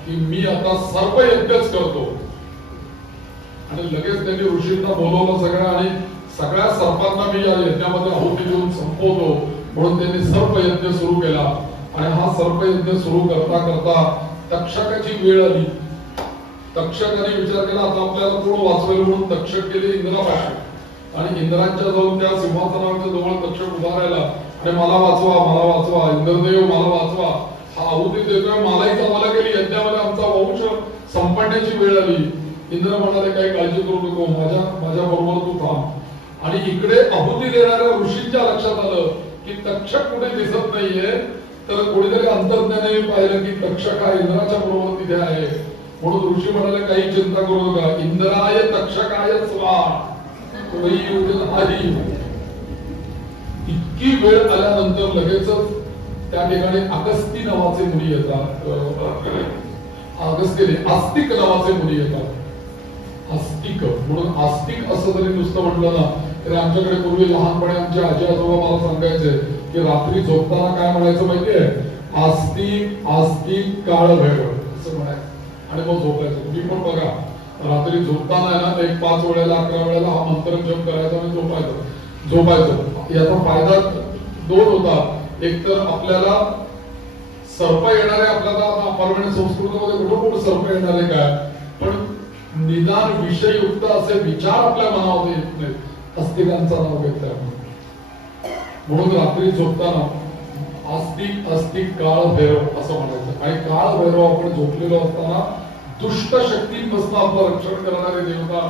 की मी आता सर्पयज्ञच करतो. आणि लगेच त्यांनी ऋषींना बोलवलं सगळ्या आणि सगळ्या सर्पांना मी या यज्ञामध्ये आहुती देऊन संपवतो म्हणून त्यांनी सर्पयज्ञ सुरू केला. आणि हा सर्पयज्ञ सुरू करता करता तक्षकाची वेळ आली. तक्षकाने विचार केला आता आपल्याला कोण वाचवेल म्हणून तक्षक गेले इंद्रापाशी आणि इंद्रांच्या जाऊन त्या सिंहासनाच्या जवळ तक्षक उभा राहिला आणि मला वाचवा, मला वाचवा, इंद्रदेव मला वाचवा, हा आहुती देतोय, मलाही चावला गेली, यज्ञामध्ये आमचा वंश संपण्याची वेळ आली. इंद्र म्हणाले काही काळजी करू नको, माझ्या बरोबर तू थांब. आणि इकडे आहुती देणाऱ्या ऋषींच्या लक्षात आलं की तक्षक कुठे दिसत नाहीये, तर कोणीतरी अंतर्ज्ञाने पाहिलं की तक्षक हा इंद्राच्या बरोबर तिथे आहे. म्हणून ऋषी म्हणाले काही चिंता करू नका, इंद्राय तक्षकाय स्वाहा. इतकी वेळ आल्यानंतर लगेचच त्या ठिकाणी अगस्ती नावाचे मुनी येतात. अगस्तीने आस्तिक नावाचे मुनी येतात. आस्तिक म्हणून आस्तिक असं जरी नुसतं म्हटलं ना तरी आमच्याकडे पूर्वी लहानपणी आमचे आजी आजोबा मला सांगायचे की रात्री झोपताना काय म्हणायचं माहितीये, आस्तिक आस्तिक काळ भैरव असं म्हणायचं आणि मग झोपायचं. तुम्ही पण बघा रात्री झोपताना ना एक 5 वेळेला 11 वेळेला हा मंत्र जप करायचा आणि झोपायचं. याचा फायदा 2 होतात. एक तर आपल्याला सर्प येणारे, आपल्याला अपार्टमेंट संस्कृतीमध्ये कुठं कुठं सर्प येणारे काय, पण निदान विषयुक्त असे विचार आपल्या मनामध्ये येत नाहीत. अस्तिकांचा नाव घेतला म्हणून रात्री झोपताना आस्तिक आस्तिक काळ भैरव असं म्हणायचं. आणि काळ भैरव आपण झोपलेलो असताना दुष्ट शक्तींपासून आपलं रक्षण करणारी देवता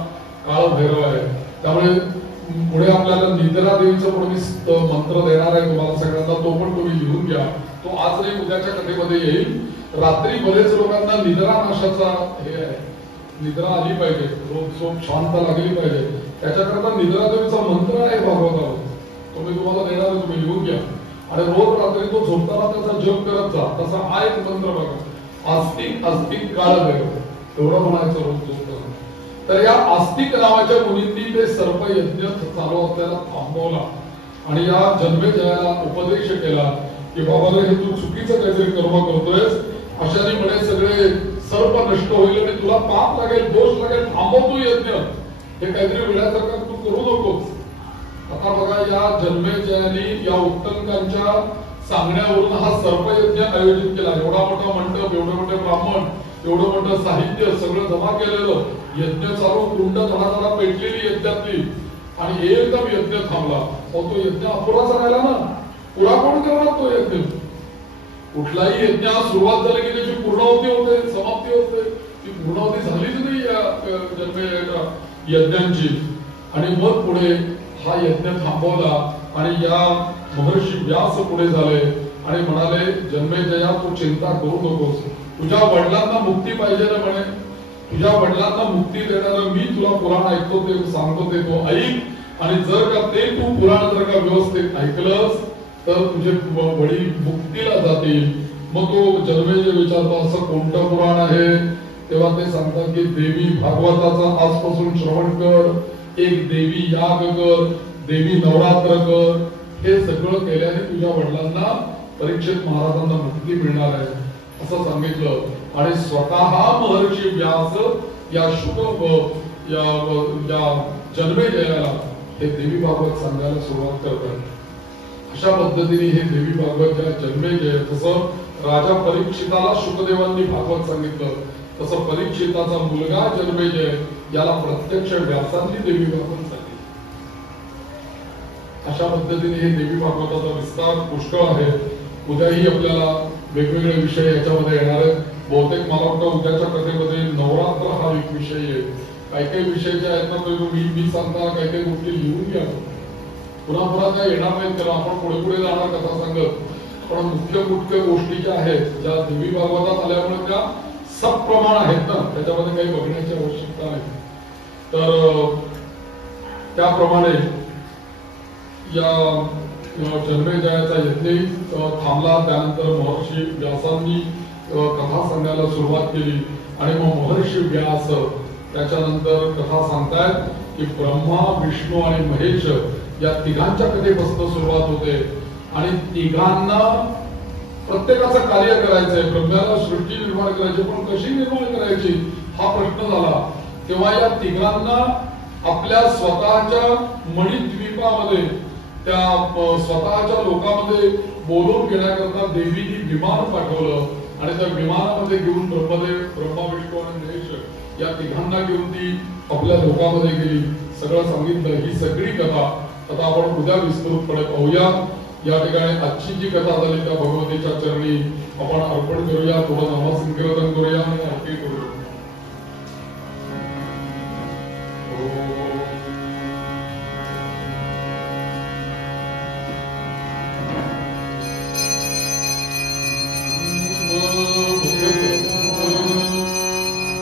काळ भैरव आहे. त्यामुळे पुढे आपल्याला निद्रा देवीचा पण मी मंत्र देणार आहे तुम्हाला सगळ्यांना, तो पण तुम्ही लिहून घ्या. तो आज नाही उद्याच्या कथेमध्ये येईल. रात्री बरेच लोकांना निद्रा नाशाचा हे आहे, निद्रा आली पाहिजे, झोप शांत लागली पाहिजे, त्याच्याकरता निद्रा देवीचा मंत्र आहे भागवतावर, तो मी तुम्हाला देणार आहे, तुम्ही लिहून घ्या. आणि रोज रात्री तो झोपताना त्याचा जप करत जा. तसा हा एक मंत्र बघा, आस्तिक आस्तिक काळ भैरव एवढं म्हणायचं रोज झोपताना. तर या आस्तिक नावाच्या मुनींनी ते सर्पयज्ञ चालू असल्याला थांबवला आणि या जन्मेजयाला उपदेश केला की बाबा हे तू चुकीचं काहीतरी कर्म करतोयस, अशाने म्हणे सगळे सर्प नष्ट होईल आणि तुला पाप लागेल, दोष लागेल, थांबवतो यज्ञ, हे काहीतरी वेळासारखं तू करू नकोस. आता बघा या जन्मेजयाने या उत्तंकांच्या सांगण्यावरून हा सर्पयज्ञ आयोजित केला. एवढा मोठा मंडप, एवढे मोठे ब्राह्मण, एवढं मोठं साहित्य सगळं जमा केलेलं, यज्ञ चालू, कुंड धडाधडा पेटलेली यज्ञातली, आणि एकदम यज्ञ थांबला. तो यज्ञ अपुराचा राहिला ना. पुरा कोण करणार तो यज्ञ? कुठलाही यज्ञ सुरुवात झाली की त्याची पूर्णावती होते, समाप्ती होते. ती पूर्णावती झालीच नाही या जन्मेजयाच्या यज्ञांची. आणि मग पुढे हा यज्ञ थांबवला आणि या महर्षी व्यास पुढे झाले आणि म्हणाले, जन्मेजया तू चिंता करू नकोस, तुझ्या वडिलांना मुक्ती पाहिजे ना म्हणे, तुझ्या वडिलांना मुक्ती देणारं मी तुला पुराण ऐकतो ते सांगतो ते तू ऐक, आणि जर का ते तू पुराण जर का व्यवस्थित ऐकलंस तर तुझे वडील मुक्तीला जातील. मग तो जन्मेजय विचारतो असं कोणतं पुराण आहे? तेव्हा ते सांगतात की देवी भागवताचा आजपासून श्रवण कर, एक देवी याग कर, देवी नवरात्र कर, हे सगळं केल्याने तुझ्या वडिलांना परीक्षित महाराजांना मुक्ती मिळणार आहे असं सांगितलं. आणि स्वतः महर्षी व्यास या शुक या जन्मेजयाला हे देवी भागवत सांगायला सुरुवात करतात. अशा पद्धतीने हे देवी भागवत या जन्मेजय, जसं राजा परीक्षिताला शुकदेवांनी भागवत सांगितलं तसं परीक्षिताचा मुलगा जन्मेजय याला प्रत्यक्ष व्यासांनी देवी भागवत सांगितलं. अशा पद्धतीने हे देवी भागवताचा विस्तार पुष्कळ आहे. उद्याही आपल्याला वेगवेगळे विषय याच्यामध्ये येणार आहेत. बहुतेक मला वाटतं उद्याच्या कथेमध्ये नवरात्र हा एक विषय आहे. काही काही विषय जे आहेत ना मी सांगता काही काही गोष्टी लिहून घ्या, पुन्हा पुन्हा काय येणार नाहीत, कारण आपण पुढे पुढे जाणार कथा सांगत. पण मुख्य गोष्टी ज्या आहेत ज्या देवी भागवतात आल्यामुळे त्या सप्रमाण आहेत ना, त्याच्यामध्ये काही बघण्याची आवश्यकता नाही. तर त्याप्रमाणे या जन्मेजयाचा यज्ञ थांबला. त्यानंतर महर्षी व्यासांनी कथा सांगायला सुरुवात केली आणि मग महर्षी व्यास त्याच्यानंतर कथा सांगतायत की ब्रह्मा, विष्णू आणि महेश या तिघांच्या कथेपासून सुरुवात होते. आणि तिघांना प्रत्येकाचं कार्य करायचंय. ब्रह्माला सृष्टी निर्माण करायची, पण कशी निर्माण करायची हा प्रश्न झाला. तेव्हा या तिघांना आपल्या स्वतःच्या मणिद्वीपामध्ये त्या स्वतःच्या लोकांमध्ये बोलून घेण्याकरता देवीनी विमान पाठवलं आणि त्या विमानामध्ये घेऊन ब्रह्मदेव, ब्रह्मा, विष्णू आणि महेश या तिघांना घेऊन ती आपल्या लोकांमध्ये गेली. सगळं सांगितलं. ही सगळी कथा आता आपण उद्या विस्तृतपणे पाहूया. या ठिकाणी आजची जी कथा झाली त्या भगवतीच्या चरणी आपण अर्पण करूया, थोडं नामसंकीर्तन करूया आणि आरती करूया.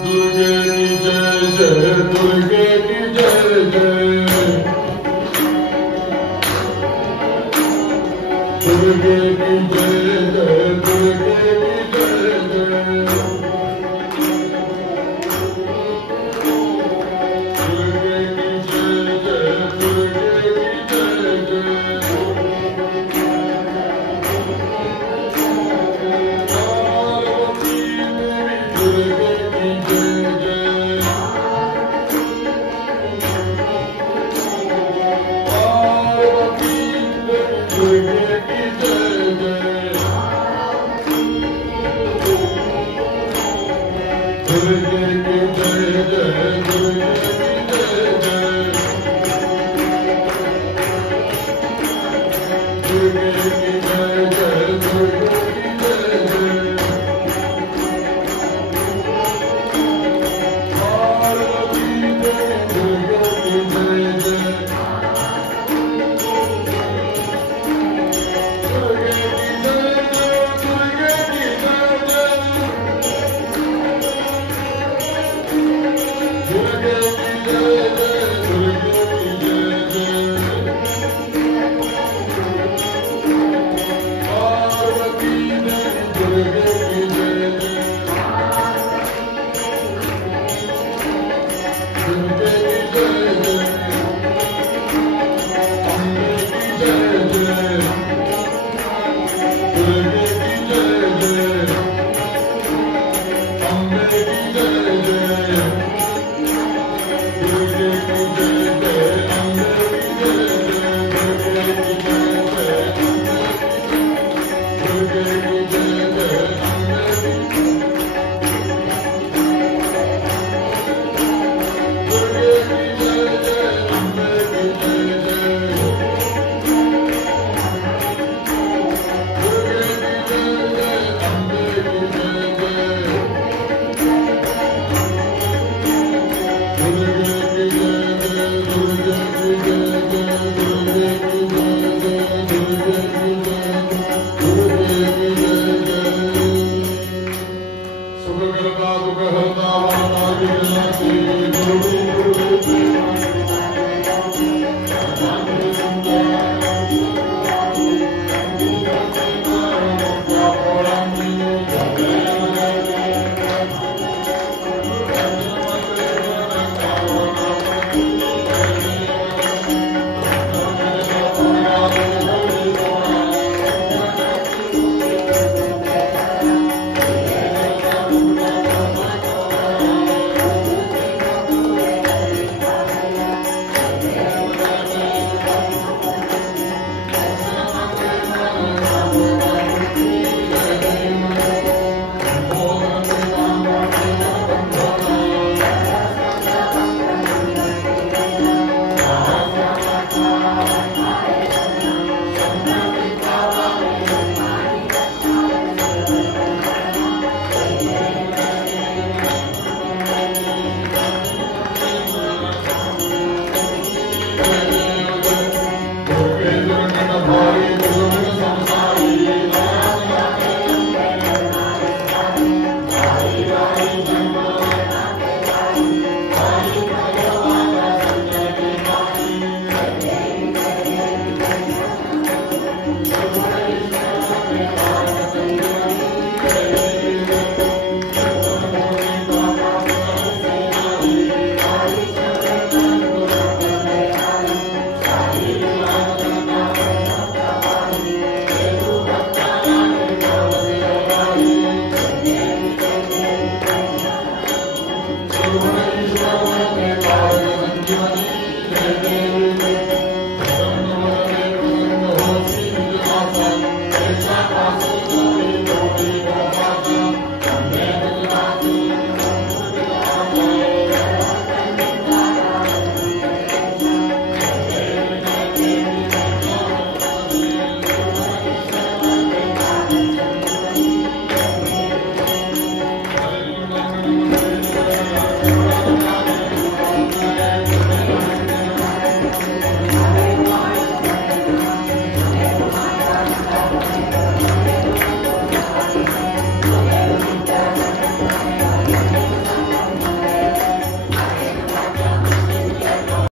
दुर्गे की जय जय, दुर्गे की जय जय, दुर्गे की जय जय, दुर्गे की जय जय, दुर्गे की जय जय, दुर्गे की जय जय, पार्वती देवी दुर्गे की जय जय, पार्वती देवी दुर्गे की जय जय. Thank you.